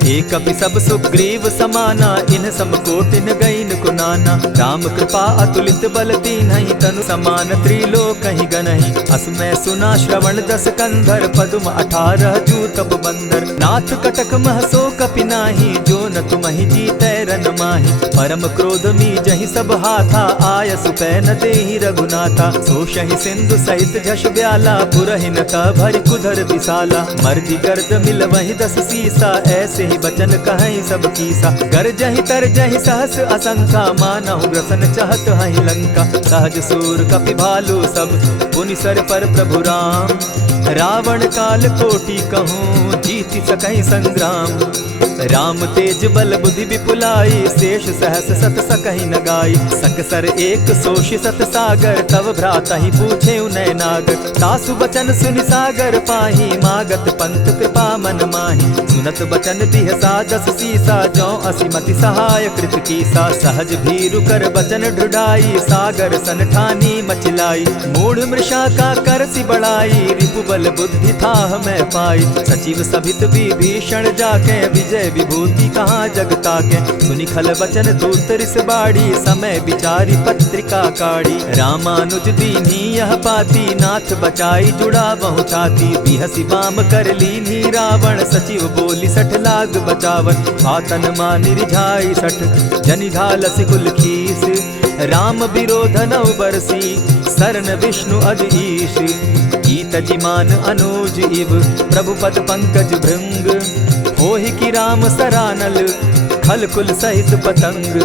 एक कपि सब सुग्रीव समाना, इन सम कोटिन गईन कुनाना। राम कृपा अतुलित बल दीन्हि, तनु समान त्रिलोकहि गनहि। असमय सुना श्रवण दस कंधर, पदुम 18 जूतब बंदर। नाथ कटक महसो कपि नाही, जो न तुमहि जीतै रन माहि। परम क्रोध मी जहि सब हाथा, आय सुपै न देहि रघुनाथा। सोषहि सिंधु सहित झष ब्याला, पुरहिन त भरि कुधर विशाला। मर्दि गर्द मिल वहि 10 सीसा, ऐसे ही बचन कहीं सब कीसा। गरजहि तरजहि सहस असंखा, मानहु ग्रसन चहत हहि लंका। सहज सूर कपि भालु सब, पुनि सर पर प्रभु राम। रावण काल कोटि कहूँ, जीति सकहि संग्राम। राम तेज बल बुद्धि विपुलाई, शेष सहस सत सकहि न गाई। सकसर एक सोषि सत सागर, तव भ्राता ही पूछे उनय नागर। तासु बचन सुनि सागर पाही, मागत पंत कृपा मन माही। सुनत बचन दिह सादस सीसा, जौ असिमति सहाय कृत कीसा। सहज भीरु कर बचन ढुढ़ाई, सागर सन ठानी मचिलाई। मूढ़ मृषा का करसि बढ़ाई, रिपु बल बुद्धि थाह मैं पाई। सचिव सभित विभीषण जाके, विजय विभूति कहाँ जग ताके। सुनि खल बचन दूत रिस बाड़ी, समय विचारी पत्रिका काढ़ी। रामानुज दीन्ही यह पाती, नाथ बचाई जुड़ा बहु छाती। बिहसी बाम कर लीन्ही रावण, सचिव बोली सठ लाग बचावन। आतन मानि रिझाई सठ, जनि घालसि कुल खीस। राम विरोध नौ बरसी, सरन विष्णु अज ईश। ईत जिमान अनुज इव, प्रभु पद पंकज भृंग। होहि कि राम सरानल, खल कुल सहित पतंग।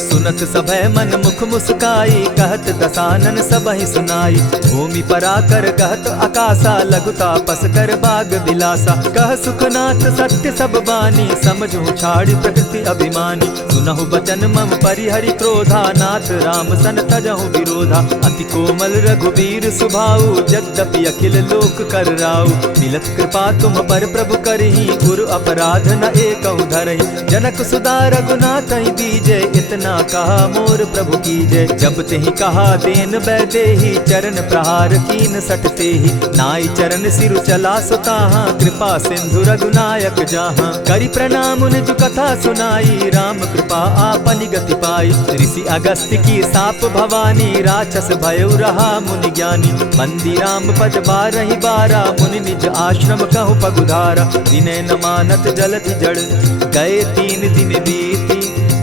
सुनत सभय मन मुख मुस्काई, कहत दसानन सबहि सुनाई। भूमि पराकर कहत आकाशा, लघुता पस कर बाग बिलासा। कह सुखनाथ सत्य सब बानी, समझू छाड़ी प्रकृति अभिमानी। सुनहु बचन मम परिहरि क्रोधा, नाथ राम सन तजहु विरोधा। अति कोमल रघुबीर सुभाऊ, यद्यपि अखिल लोक कर राऊ। मिलत कृपा तुम पर प्रभु करही, गुरु अपराध न एकहु धरहि। जनक सुदा रघुनाथ ही दीजे, इतना कहा मोर प्रभु कीजय। जब तेहि कहा देन बैदेही, चरण प्रहार कीन सटते ही। नाई चरण सिरु चला सुताहा, कृपा सिंधु रघुनायक जाहा। करि प्रणाम निज कथा सुनाई, राम कृपा आपनि गति पाई। ऋषि अगस्त्य की साप भवानी, राक्षस भयउ रहा मुनि ज्ञानी। बंदी राम पद बारहि बारा, मुनि निज आश्रम कहु पगुधारा। विनय न मानत जलधि जड़, गए 3 दिन बीती।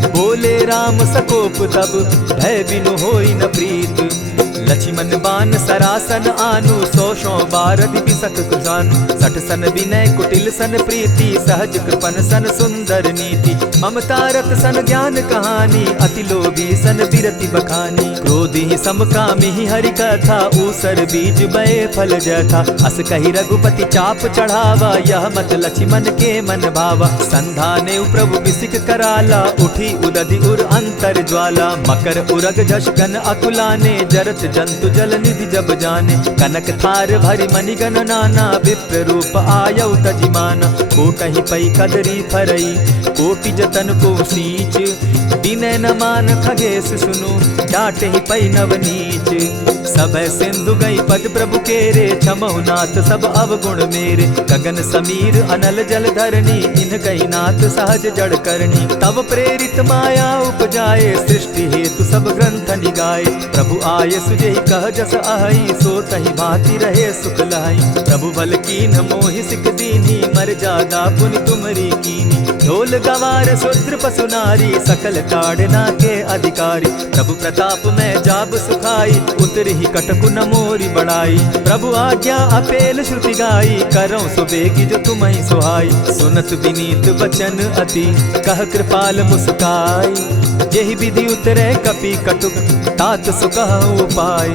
बोले राम सकोप तब, भय बिनु होई न प्रीत। लक्ष्मण बान सरासन आनु, 100 बारधि बिसक कुजानु। 60 सन विनय कुटिल सन प्रीति, सहज कृपन सन सुंदर नीति। ममता रत सन ज्ञान कहानी, अति लोभी सन बिरति बखानी। क्रोधि समकामी हरि कथा, ऊसर बीज बये फल जथा। अस कहि रघुपति चाप चढ़ावा, यह मत लक्ष्मण के मन भावा। संधाने प्रभु बिसिक कराला, उठी उदधि उर अंतर ज्वाला। मकर उरग झष गन अकुलाने, जरत जंतु जल निधि जब जाने। कनक थार भरि मणिगण नाना, विप्र रूप आयौ तजिमाना। कोटहि पै कदरी फरई, कोटि जतन को सींच। विनय न मान खगेश सुनु, डांटहि पै नव नीच। सब सिंधु गई पद प्रभु केरे, क्षमहु नाथ सब अवगुण मेरे। गगन समीर अनल जल धरणी, इन कही नाथ सहज जड़ करणी। तब प्रेरित माया उपजाए, सृष्टि हेतु सब ग्रंथ निगाए। प्रभु आय सुजेहि कह जस अहई, सो तहि भांति रहे सुख लहई। प्रभु बल कीन्ह मोहि सिख दीन्ही, मर जादा पुनि तुमरी कीनी। ढोल गवार शूद्र पशु नारी, सकल ताड़ना के अधिकारी। प्रभु प्रताप में जाब सुखाई, उतरहि कटकु न मोरी बड़ाई। प्रभु आज्ञा अपेल श्रुति गाई, करौ सुबेगी जो तुम्हि सुहाई। सुनत विनीत बचन अति, कह कृपाल मुस्काई। जेहि विधि उतरे कपि कटुक, तात सुकहु उपाय।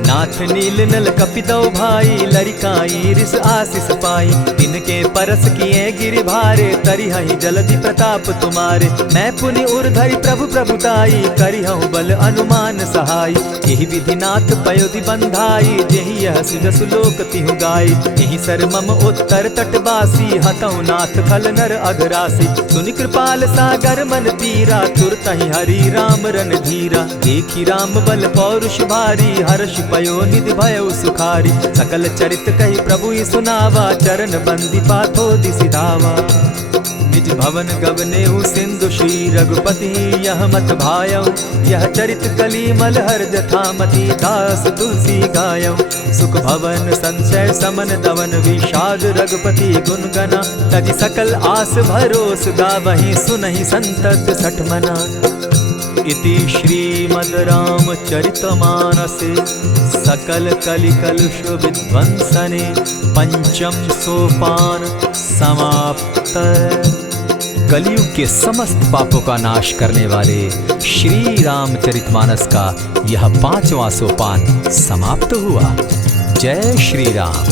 नाथ नील नल कपितौ भाई, लरिकाई रिस आशीष पाई। तिनके परस किए गिरि भारे, तरिहहि जलधि प्रताप तुम्हारे। मैं पुनि उर्धरि प्रभु प्रभुताई, करिहउ बल अनुमान सहाय। एहि विधि नाथ पयोधि बंधाई, जेहि यह सुजसु लोक तिहु गाई। एहि सर मम उत्तर तटवासी, हतहु नाथ खल नर अघरासी। सुनि कृपाल सागर मन पीरा, तुरतहि हरि राम रन धीरा। देखि राम बल पौरुष भारी, हर्ष पयो निधि भयउ सुखारी। सकल चरित कहि प्रभु ही सुनावा, चरण बंदी पाथो दिसि धावा। निज भवन गवनेहु सिंधु श्री रघुपति, यह मत भायौ। यह चरित कली मल हर जथामति, दास तुलसी गायौ। सुख भवन संशय समन दवन, विषाद रघुपति गुण गना। तजि सकल आस भरोस, गावहि सुनहि संतत सठ मना। इति श्रीमद् रामचरितमानसे, सकल कलि कलुष विध्वंसने। पंचम सोपान समाप्त। कलयुग के समस्त पापों का नाश करने वाले श्री रामचरितमानस का यह 5वां सोपान समाप्त हुआ। जय श्री राम।